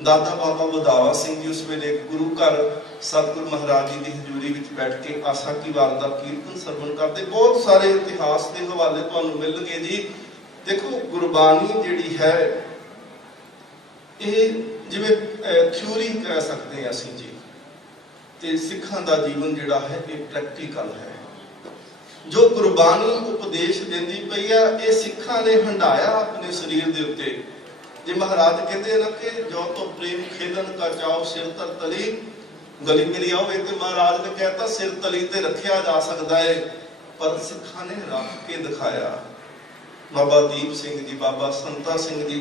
दादा बाबा वधावा सिंह जी उस वेले गुरु घर सतगुरु महाराज जी की हजूरी में बैठ के आसा की वार का कीर्तन सरवण करते। बहुत सारे इतिहास के हवाले तुहानूं मिलणगे जी। देखो गुरबाणी जिहड़ी है ये जिवें थ्योरी कह सकते हैं असीं जी, ते सिखां दा जीवन जिहड़ा है ये प्रैक्टिकल है। जो गुरबाणी उपदेश देंदी पई है ये सिखां ने हंडाया अपने शरीर दे उत्ते। जे महाराज कहते हैं ना कि जो तो प्रेम खेलन का चाओ सिर तर तली गली मेरी आओ, तो महाराज ने कहता सिर तली ते रखा जा सकता है, पर सिखा ने रख के दिखाया। बाबा दीप सिंह जी, बाबा संता सिंह जी,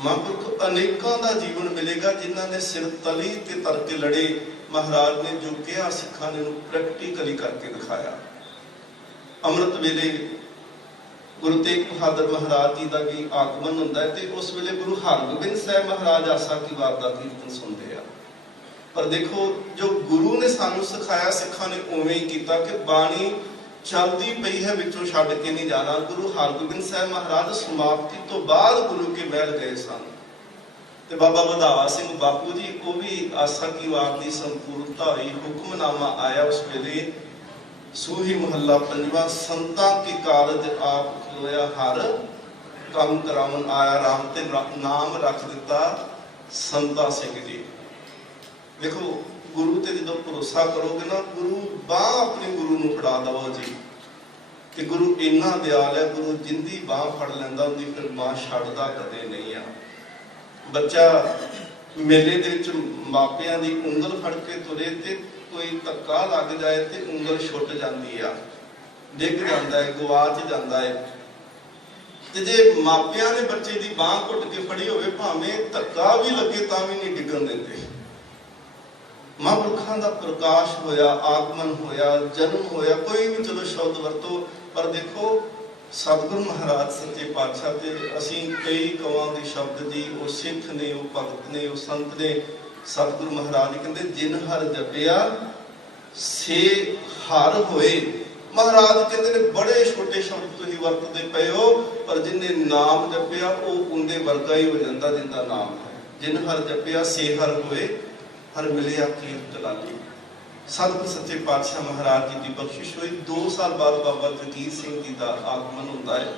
महापुरख अनेकों का जीवन मिलेगा जिन्हों ने सिर तली ते तर के लड़े। महाराज ने जो कहा सिखा ने प्रैक्टिकली करके दिखाया। अमृत वेले गुरु तेग बहादुर महाराज जी का भी आगमन होता है तो उस वेले गुरु हरगोबिंद साहब महाराज आसा की वार का कीर्तन सुनते हैं। पर देखो जो गुरु ने सानू सिखाया सिखा ने उवें ही किया कि बाणी चलती पई है विचों छड्ड के नहीं जाना। गुरु हरगोबिंद साहब महाराज समाप्ति तो बाद गुरु के महल गए सन ते बाबा वधावा सिंह बापू जी को भी आसा की वार की संपूर्णता हुई। हुक्मनामा आया उस वेले सूही महला पंजवा, संतां की कारज आप खलोया हर काम करावन आया राम ते नाम रख दिता संता सिंह जी। देखो गुरु ते जो भरोसा करोगे ना, गुरु बाह अपने गुरु नूं फड़ा दवो जी कि गुरु इन्ना दयाल है, गुरु जिंदी बाह फड़ लैंदा उंदी फिर बाह छड्डदा कदे नहीं आ। बच्चा मेले दे विच मापियां दी उंगल फड़ के तुरे ते कोई धक्का लग जाए तो उंगल छुट जाती है, डिग जाता है, गवाच जाता है। ते जे मापियां ने बच्चे की बांह घुट के फड़ी होवे भावें धक्का भी लगे तां भी नहीं डिगन देंदे। महापुरखां दा प्रकाश होया, आगमन होया, जन्म होया, कोई भी चलो शब्द वरतो, पर देखो सतगुरु महाराज सच्चे पातशाह ते असीं कई कवां दे शब्द जी वो सिख ने, वो भगत ने, वो संत ने। सतगुरु महाराज कहते जिन हर जपिया से हर होए। महाराज कहते ने बड़े छोटे शब्द तुसीं वरतदे पए हो, पर जिन्हें नाम जपिया वो उनके वर्गा ही हो जाता जिनका नाम है। जिन हर जपिया से हर होए, हर मिलिया कीरत लाली। सतगुरु सच्चे पातशाह महाराज जी की बख्शिश हुई। 2 साल बाद बाबा जगीर सिंह जी का आगमन होता है।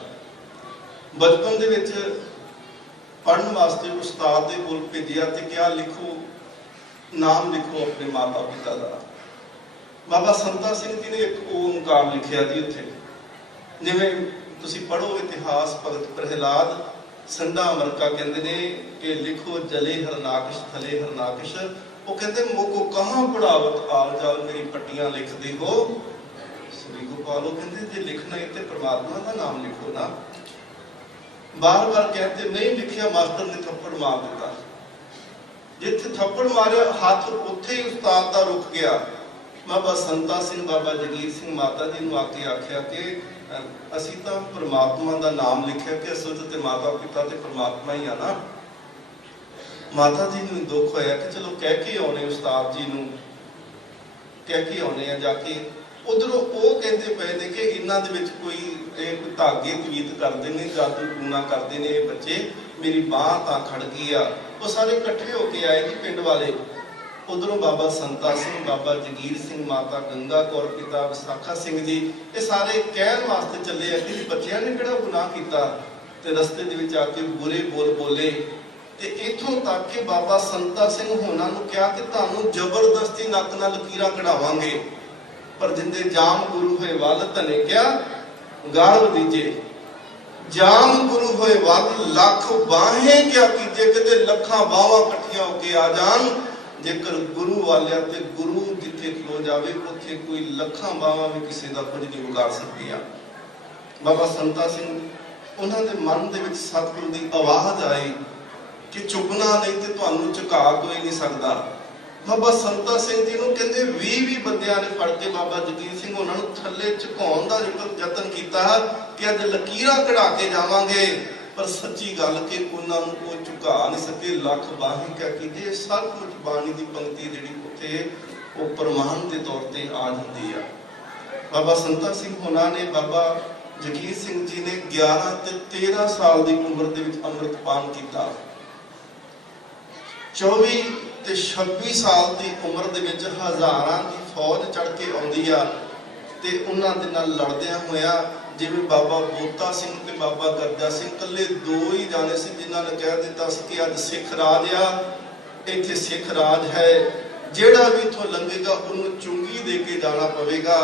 बचपन दे विच पढ़न वास्ते उस्ताद दे कोल भेजिया ते क्या लिखो, नाम लिखो अपने माता पिता का। बाबा संता सिंह जी ने एक ओमकार लिखिया जी उत्थे। जिवें तुसीं पढ़ो इतिहास भगत प्रहलाद संधा अमरका कहते ने कि लिखो जले हरनाकश थले हरनाकश। वो कहते मोको कहाँ पढ़ावत आल जाल मेरी पट्टियां लिखते हो। श्री गोपालो कहते जे लिखना है तो परमात्मा का नाम लिखो ना। बार बार कहते नहीं लिखिया, मास्टर ने थप्पड़ मार दिता। जिथे थप्पड़ मारे हाथ उत्थे ही उस्ताद का रुक गया। बाबा संता सिंह बाबा जगीर सिंह माता जी ने आके आख्या कि असी तो परमात्मा का नाम लिखिया कि असल ते माता पिता ते परमात्मा ही आ ना। माता जी ने दुख होया कि चलो कह के आने उस्ताद जी नूं कह के आने जाके। उधरों वो कहते पे ने कि इन्हां दे विच कोई धागे तवीत करते हैं, जादू टूना करते हैं ये बच्चे, मेरी बांह तां खड़ गई आ। वो सारे इकट्ठे होके आए जी पिंड वाले। उधरों बाबा संता सिंह, बाबा जगीर सिंह, माता गंगा कौर, पिता विसाखा सिंह जी, ये सारे कहण वास्ते चले कि बच्चियां ने किहड़ा गुनाह कीता। ते रस्ते दे विच आके बुरे बोल बोले ते इथों तक कि बाबा संता सिंह होना नूं कहा कि तुहानूं जबरदस्ती नक नाल लकीरां कढावांगे, पर जिंदे जाम गुरु होए वल धने क्या गाल दीजे। जाम गुरु होए वल लख बाहें क्या कीजे, किते लखां बावां इकट्ठियां होके आ जान। जेकर गुरु वालिया ते गुरु जिथे खलो जावे उत्थे कोई लखां बावां भी किसी का कुछ नहीं बिगाड़ सकती। बाबा संता सिंह ਉਹਨਾਂ ਦੇ ਮਨ ਦੇ ਵਿੱਚ ਸਤਿਗੁਰੂ ਦੀ ਆਵਾਜ਼ ਆਈ ਕਿ ਚੁੱਕਣਾ ਨਹੀਂ ਤੇ ਤੁਹਾਨੂੰ ਝੁਕਾ ਕੋਈ ਨਹੀਂ ਸਕਦਾ। ਬਾਬਾ ਸੰਤਾ ਸਿੰਘ ਜੀ ਨੂੰ ਕਹਿੰਦੇ 20 ਬੰਦਿਆਂ ਨੇ ਫੜ ਕੇ ਬਾਬਾ ਜਗੀਰ ਸਿੰਘ ਉਹਨਾਂ ਨੂੰ ਥੱਲੇ ਝੁਕਾਉਣ ਦਾ ਯਤਨ ਕੀਤਾ ਕਿ ਅੱਜ ਲਕੀਰਾਂ ਕਢਾ ਕੇ ਜਾਵਾਂਗੇ, ਪਰ ਸੱਚੀ ਗੱਲ ਕਿ ਉਹਨਾਂ ਨੂੰ ਉਹ ਝੁਕਾ ਨਹੀਂ ਸਕੇ। ਲੱਖ ਬਾਹੀ ਕਹਿ ਕੇ ਜੇ ਸੱਚਮੁੱਚ ਬਾਣੀ ਦੀ ਪੰਕਤੀ ਜਿਹੜੀ ਉੱਥੇ ਉਹ ਪ੍ਰਮਾਣ ਦੇ ਤੌਰ ਤੇ ਆ ਜਾਂਦੀ ਆ। ਬਾਬਾ ਸੰਤਾ ਸਿੰਘ ਉਹਨਾਂ ਨੇ ਬਾਬਾ ਜਗੀਰ ਸਿੰਘ ਜੀ ਨੇ 11 ਤੇ 13 ਸਾਲ ਦੀ ਉਮਰ ਦੇ ਵਿੱਚ ਅੰਮ੍ਰਿਤਪਾਨ ਕੀਤਾ। 24 ਤੇ 26 ਸਾਲ ਦੀ ਉਮਰ ਦੇ ਵਿੱਚ ਹਜ਼ਾਰਾਂ ਦੀ ਫੌਜ ਚੜ ਕੇ ਆਉਂਦੀ ਆ ਤੇ ਉਹਨਾਂ ਦੇ ਨਾਲ ਲੜਦਿਆਂ ਹੋਇਆ, ਜਿਵੇਂ ਬਾਬਾ ਬੋਤਾ ਸਿੰਘ ਤੇ ਬਾਬਾ ਗਰਜਾ ਸਿੰਘ ਇਕੱਲੇ ਦੋ ਹੀ ਜਾਣੇ ਸੀ ਜਿਨ੍ਹਾਂ ਨੇ ਕਹਿ ਦਿੱਤਾ ਸੀ ਕਿ ਅੱਜ ਸਿੱਖ ਰਾਜ ਆ, ਇੱਥੇ ਸਿੱਖ ਰਾਜ ਹੈ, ਜਿਹੜਾ ਵੀ ਇੱਥੋਂ ਲੰਘੇਗਾ ਉਹਨੂੰ ਚੁੰਗੀ ਦੇ ਕੇ ਜਾਣਾ ਪਵੇਗਾ।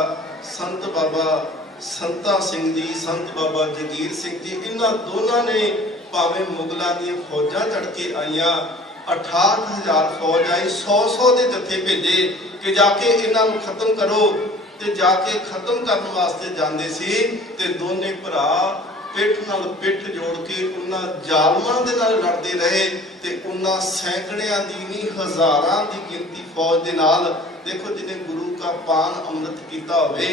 ਸੰਤ ਬਾਬਾ ਸੰਤਾ ਸਿੰਘ ਜੀ, ਸੰਤ ਬਾਬਾ ਜਗੀਰ ਸਿੰਘ ਜੀ, ਇਹਨਾਂ ਦੋਨਾਂ ਨੇ ਭਾਵੇਂ ਮੁਗਲਾਂ ਦੀਆਂ ਫੌਜਾਂ ਚੜ ਕੇ ਆਈਆਂ, 68,000 ਫੌਜ ਆਈ, 100 ਦੇ ਜੱਥੇ ਭੇਜੇ ਕਿ ਜਾ ਕੇ ਇਹਨਾਂ ਨੂੰ ਖਤਮ ਕਰੋ, ਤੇ ਜਾ ਕੇ ਖਤਮ ਕਰਨ ਵਾਸਤੇ ਜਾਂਦੇ ਸੀ ਤੇ ਦੋਨੇ ਭਰਾ ਪਿੱਠ ਨਾਲ ਪਿੱਠ ਜੋੜ ਕੇ ਉਹਨਾਂ ਜ਼ਾਲਮਾਂ ਦੇ ਨਾਲ ਲੜਦੇ ਰਹੇ ਤੇ ਉਹਨਾਂ ਸੈਂਕੜਿਆਂ ਦੀ ਨਹੀਂ ਹਜ਼ਾਰਾਂ ਦੀ ਗਿਣਤੀ ਫੌਜ ਦੇ ਨਾਲ, ਦੇਖੋ ਜਿਹਨੇ ਗੁਰੂ ਕਾ ਪਾਨ ਅੰਮ੍ਰਿਤ ਕੀਤਾ ਹੋਵੇ,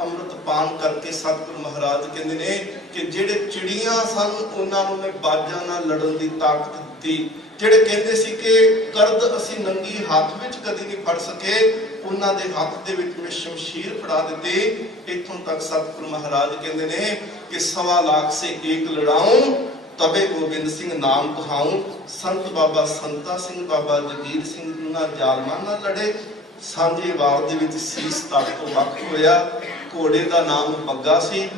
ਅੰਮ੍ਰਿਤ ਪਾਨ ਕਰਕੇ ਸਤਿਗੁਰੂ ਮਹਾਰਾਜ ਕਹਿੰਦੇ ਨੇ ਕਿ ਜਿਹੜੇ ਚਿੜੀਆਂ ਸਨ ਉਹਨਾਂ ਨੂੰ ਮੈਂ ਬਾਜਾਂ ਨਾਲ ਲੜਨ ਦੀ ਤਾਕਤ ਦਿੱਤੀ, ਜਿਹੜੇ ਕਹਿੰਦੇ ਸੀ ਕਿ ਕਰਦ ਅਸੀਂ ਨੰਗੀ ਹੱਥ ਵਿੱਚ ਕਦੀ ਨਹੀਂ ਫੜ ਸਕੇ, ਉਹਨਾਂ ਦੇ ਹੱਥ ਦੇ ਵਿੱਚ ਮੈਂ ਸ਼ਮਸ਼ੀਰ ਫੜਾ ਦਿੱਤੀ। ਇੱਥੋਂ ਤੱਕ ਸਤਿਗੁਰੂ ਮਹਾਰਾਜ ਕਹਿੰਦੇ ਨੇ ਕਿ 1.25 ਲੱਖ ਸੇ ਏਕ ਲੜਾऊं ਤਬੇ ਗੋਬਿੰਦ ਸਿੰਘ ਨਾਮ ਕਹਾऊं। ਸੰਤ ਬਾਬਾ ਸੰਤਾ ਸਿੰਘ, ਬਾਬਾ ਜਗੀਰ ਸਿੰਘ ਉਹਨਾਂ ਜ਼ਾਲਮਾਂ ਨਾਲ ਲੜੇ, ਸਾਂਝੇ ਵਾਰ ਦੇ ਵਿੱਚ ਸੀਸ ਤੱਕ ਤੋਂ ਵੱਖ ਹੋਇਆ। ਘੋੜੇ ਦਾ ਨਾਮ ਬੱਗਾ ਸੀ,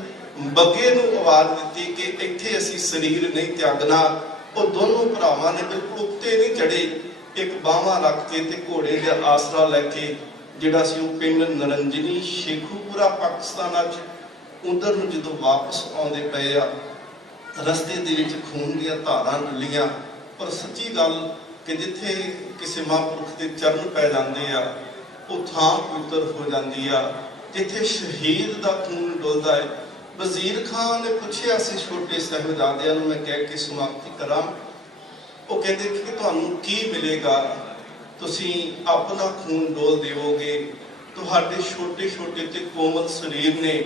ਬੱਗੇ ਨੂੰ ਆਵਾਜ਼ ਦਿੱਤੀ ਕਿ ਇੱਥੇ ਅਸੀਂ ਸਰੀਰ ਨਹੀਂ ਤਿਆਗਣਾ। ਉਹ ਦੋਨੋਂ ਭਰਾਵਾਂ ਨੇ ਬਿਲਕੁਲ ਉੱਤੇ ਨਹੀਂ ਚੜੇ, ਇੱਕ ਬਾਹਾਂ ਰੱਖ ਕੇ ਤੇ ਘੋੜੇ ਦਾ ਆਸਰਾ ਲੈ ਕੇ ਜਿਹੜਾ ਸੀ ਉਹ ਪਿੰਡ ਨਰੰਜਨੀ ਸ਼ੇਖੂਪੁਰਾ ਪਾਕਿਸਤਾਨ ਅੱਜ ਉਧਰ ਨੂੰ ਜਦੋਂ ਵਾਪਸ ਆਉਂਦੇ ਪਏ ਆ, ਰਸਤੇ ਦੇ ਵਿੱਚ ਖੂਨ ਦੀਆਂ ਧਾਰਾਂ ਡੁੱਲੀਆਂ। ਪਰ ਸੱਚੀ ਗੱਲ ਕਿ ਜਿੱਥੇ ਕਿਸੇ ਮਹਾਂਪੁਰਖ ਦੇ ਚਰਨ ਪੈ ਜਾਂਦੇ ਆ ਉਹ ਥਾਂ ਪਵਿੱਤਰ ਹੋ ਜਾਂਦੀ ਆ, ਜਿੱਥੇ ਸ਼ਹੀਦ ਦਾ ਖੂਨ ਡੁੱਲਦਾ ਹੈ। ਵਜ਼ੀਰ ਖਾਨ ਨੇ ਪੁੱਛਿਆ ਸੀ ਛੋਟੇ ਸਾਹਿਬਜ਼ਾਦਿਆਂ ਨੂੰ, ਮੈਂ ਕਹਿ ਕੇ ਸਮਾਪਤੀ ਕਰਾਂ, ਉਹ ਕਹਿੰਦੇ ਕਿ ਤੁਹਾਨੂੰ ਕੀ ਮਿਲੇਗਾ, ਤੁਸੀਂ ਆਪਣਾ ਖੂਨ ਡੋਲ ਦੇਵੋਗੇ, ਤੁਹਾਡੇ ਛੋਟੇ ਛੋਟੇ ਤੇ ਕੋਮਲ ਸਰੀਰ ਨੇ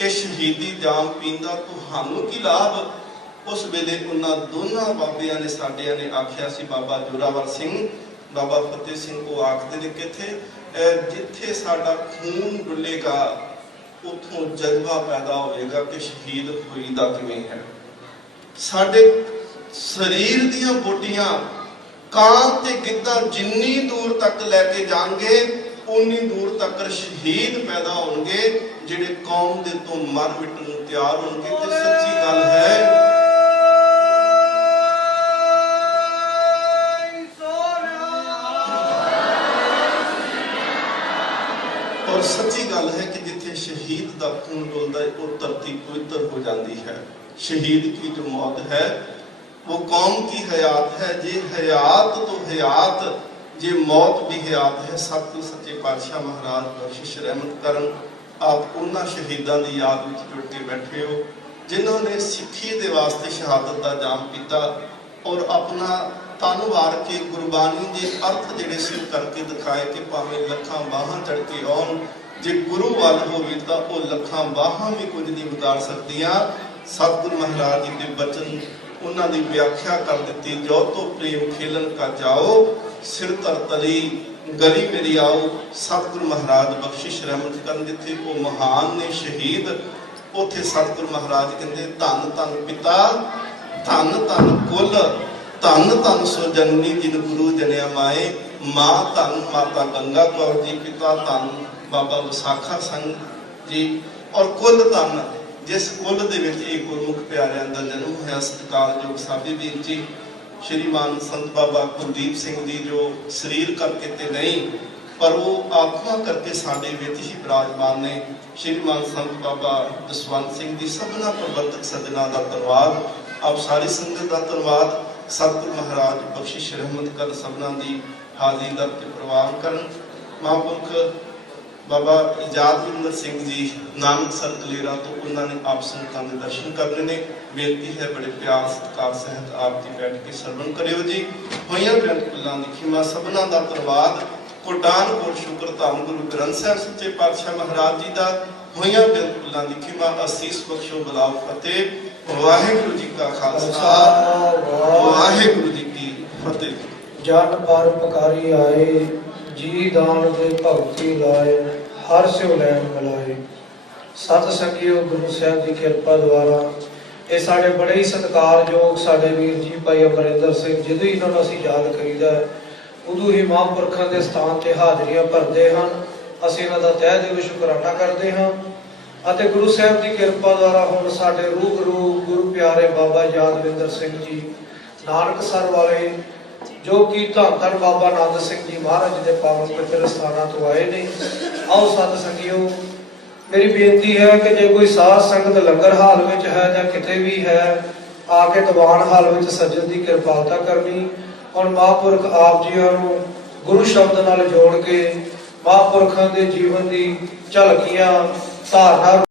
ਇਹ ਸ਼ਹੀਦੀ ਜਾਮ ਪੀਂਦਾ, ਤੁਹਾਨੂੰ ਕੀ ਲਾਭ। ਉਸ ਵੇਲੇ ਉਹਨਾਂ ਦੋਨਾਂ ਬਾਬਿਆਂ ਨੇ ਸਾਡਿਆਂ ਨੇ ਆਖਿਆ ਸੀ, ਬਾਬਾ ਜੋਰਾਵਰ ਸਿੰਘ, ਬਾਬਾ ਫਤਿਹ ਸਿੰਘ, ਉਹ ਆਖਦੇ ਨੇ ਕਿੱਥੇ ਜਿੱਥੇ ਸਾਡਾ ਖੂਨ ਡੁੱਲੇਗਾ ਉੱਥੋਂ ਜਜ਼ਬਾ ਪੈਦਾ ਹੋਵੇਗਾ ਕਿ ਸ਼ਹੀਦ ਹੋਈਦਾ ਕਿਵੇਂ ਹੈ। ਸਾਡੇ ਸਰੀਰ ਦੀਆਂ ਬੋਟੀਆਂ ਕਾਂ ਤੇ ਗਿੱਧਾ ਜਿੰਨੀ ਦੂਰ ਤੱਕ ਲੈ ਕੇ ਜਾਣਗੇ ਉਨੀ ਦੂਰ ਤੱਕ ਸ਼ਹੀਦ ਪੈਦਾ ਹੋਣਗੇ, ਜਿਹੜੇ ਕੌਮ ਦੇ ਤੋਂ ਮਰ ਮਿਟਣ ਨੂੰ ਤਿਆਰ ਹੋਣਗੇ। ਤੇ ਸੱਚੀ ਗੱਲ ਹੈ, ਔਰ ਸੱਚੀ ਗੱਲ ਹੈ ਕਿ ਜਿੱਥੇ ਸ਼ਹੀਦ ਦਾ ਖੂਨ ਡੋਲਦਾ ਹੈ ਉਹ ਧਰਤੀ ਪਵਿੱਤਰ ਹੋ ਜਾਂਦੀ ਹੈ। शहीद की जो मौत है वो कौम की हयात है। जे हयात तो हयात, जे मौत भी हयात है। सतगुरु सच्चे पातशाह महाराज बख्शिश रहमत करन। आप उन्हां शहीदां दी याद विच जुड़ के बैठे हो जिन्होंने सिक्खी दे वास्ते शहादत दा जाम पीता और अपना तन वार के गुरबानी के अर्थ जिहड़े सिर करके दिखाए कि भावें लखां बाहां चढ़ के आउण, जे गुरु वाल होवे तां ओह लखां बाहां भी कुछ नहीं बिगाड़ सकदियां। सतगुरु महाराज जी के बचन उन्हां दी व्याख्या कर दी, जो तो प्रेम खेलन का जाओ, सिर तर तली गली मेरी आओ। सतगुरु महाराज बख्शिश रहमत करन। जिथे वो महान ने शहीद, उथे सतगुरु महाराज कहते धन धन पिता, धन धन कुल, धन धन सो जननी जिन गुरु जनिया माए। माँ धन माता गंगा कौर जी, पिता धन बाबा विसाखा संघ जी, और कुल धन जिस कुल दे विच एक गुरमुख प्यारिਆਂ ਦਾ जन्म होया। सत्कारयोग साबे वीर जी श्रीमान संत बाबा कुलदीप सिंह जी जो शरीर करके ते नहीं पर वो आत्मा करके साडे विच ही विराजमान ने। श्रीमान संत बाबा जसवंत सिंह जी, सबना प्रबंधक सजना का धन्यवाद। आप सारी संगत का धन्यवाद। सतगुरु महाराज बख्शिश रहमत कर सबना दी हाजिरी दर ते प्रवान करन। महापुरख ਬਾਬਾ ਯਾਦਵਿੰਦਰ ਸਿੰਘ ਜੀ ਨਾਨਕਸਰ ਕਲੇਰਾਂ ਤੋਂ, ਉਹਨਾਂ ਨੇ ਆਪ ਸੰਗਤਾਂ ਦੇ ਦਰਸ਼ਨ ਕਰਨੇ ਨੇ। ਬੇਨਤੀ ਹੈ ਬੜੇ ਪਿਆਰ ਸਤਿਕਾਰ ਸਹਿਤ ਆਪ ਜੀ ਬੈਠ ਕੇ ਸਰਵਣ ਕਰਿਓ ਜੀ। ਹੋਈਆਂ ਬੇਅੰਤ ਕੁੱਲਾਂ ਦੀ ਖਿਮਾ ਸਭਨਾਂ ਦਾ ਧੰਨਵਾਦ। ਕੋਟਾਨ ਕੋਟ ਸ਼ੁਕਰ ਧੰਨ ਗੁਰੂ ਗ੍ਰੰਥ ਸਾਹਿਬ ਸੱਚੇ ਪਾਤਸ਼ਾਹ ਮਹਾਰਾਜ ਜੀ ਦਾ। ਹੋਈਆਂ ਬੇਅੰਤ ਕੁੱਲਾਂ ਦੀ ਖਿਮਾ ਅਸੀਸ ਬਖਸ਼ੋ ਬਲਾਓ ਫਤਿਹ। ਵਾਹਿਗੁਰੂ ਜੀ ਕਾ ਖਾਲਸਾ, ਵਾਹਿਗੁਰੂ ਜੀ ਕੀ ਫਤਿਹ। ਜਨ ਪਰ ਪਕਾਰੀ ਆਏ, ਜੀ ਦਾਨ ਦੇ ਭਗਤੀ ਲਾਏ, ਹਰ ਸਿਉ ਲੈਣ ਮਿਲਾਏ। ਸਤ ਸੰਗਿਓ ਗੁਰੂ ਸਾਹਿਬ ਦੀ ਕਿਰਪਾ ਦੁਆਰਾ ਇਹ ਸਾਡੇ ਬੜੇ ਹੀ ਸਤਿਕਾਰਯੋਗ ਸਾਡੇ ਵੀਰ ਜੀ ਭਾਈ ਅਮਰਿੰਦਰ ਸਿੰਘ, ਜਦੋਂ ਇਹਨਾਂ ਨੂੰ ਅਸੀਂ ਯਾਦ ਕਰੀਦਾ ਉਦੋਂ ਹੀ ਮਹਾਂਪੁਰਖਾਂ ਦੇ ਸਥਾਨ ਤੇ ਹਾਜ਼ਰੀਆਂ ਭਰਦੇ ਹਨ। ਅਸੀਂ ਇਹਨਾਂ ਦਾ ਤਹਿ ਦਿਲੋਂ ਸ਼ੁਕਰਾਨਾ ਕਰਦੇ ਹਾਂ ਅਤੇ ਗੁਰੂ ਸਾਹਿਬ ਦੀ ਕਿਰਪਾ ਦੁਆਰਾ ਹੁਣ ਸਾਡੇ ਰੂਬਰੂ ਗੁਰੂ ਪਿਆਰੇ ਬਾਬਾ ਯਾਦਵਿੰਦਰ ਸਿੰਘ ਜੀ ਨਾਨਕਸਰ ਵਾਲੇ, ਜੋ ਕਿ ਧੰਨ ਧੰਨ ਬਾਬਾ ਆਨੰਦ ਸਿੰਘ ਜੀ ਮਹਾਰਾਜ ਦੇ ਪਾਵਨ ਪਵਿੱਤਰ ਸਥਾਨਾਂ ਤੋਂ ਆਏ ਨੇ। ਆਓ ਸਤ ਸੰਗਿਓ, ਮੇਰੀ ਬੇਨਤੀ ਹੈ ਕਿ ਜੇ ਕੋਈ ਸਾਧ ਸੰਗਤ ਲੰਗਰ ਹਾਲ ਵਿੱਚ ਹੈ ਜਾਂ ਕਿਤੇ ਵੀ ਹੈ, ਆ ਕੇ ਦੀਵਾਨ ਹਾਲ ਵਿੱਚ ਸੱਜਣ ਦੀ ਕਿਰਪਾਲਤਾ ਕਰਨੀ। ਔਰ ਮਹਾਂਪੁਰਖ ਆਪ ਜੀਆਂ ਨੂੰ ਗੁਰੂ ਸ਼ਬਦ ਨਾਲ ਜੋੜ ਕੇ ਮਹਾਂਪੁਰਖਾਂ ਦੇ ਜੀਵਨ ਦੀ ਝਲਕੀਆਂ ਧਾਰਨਾ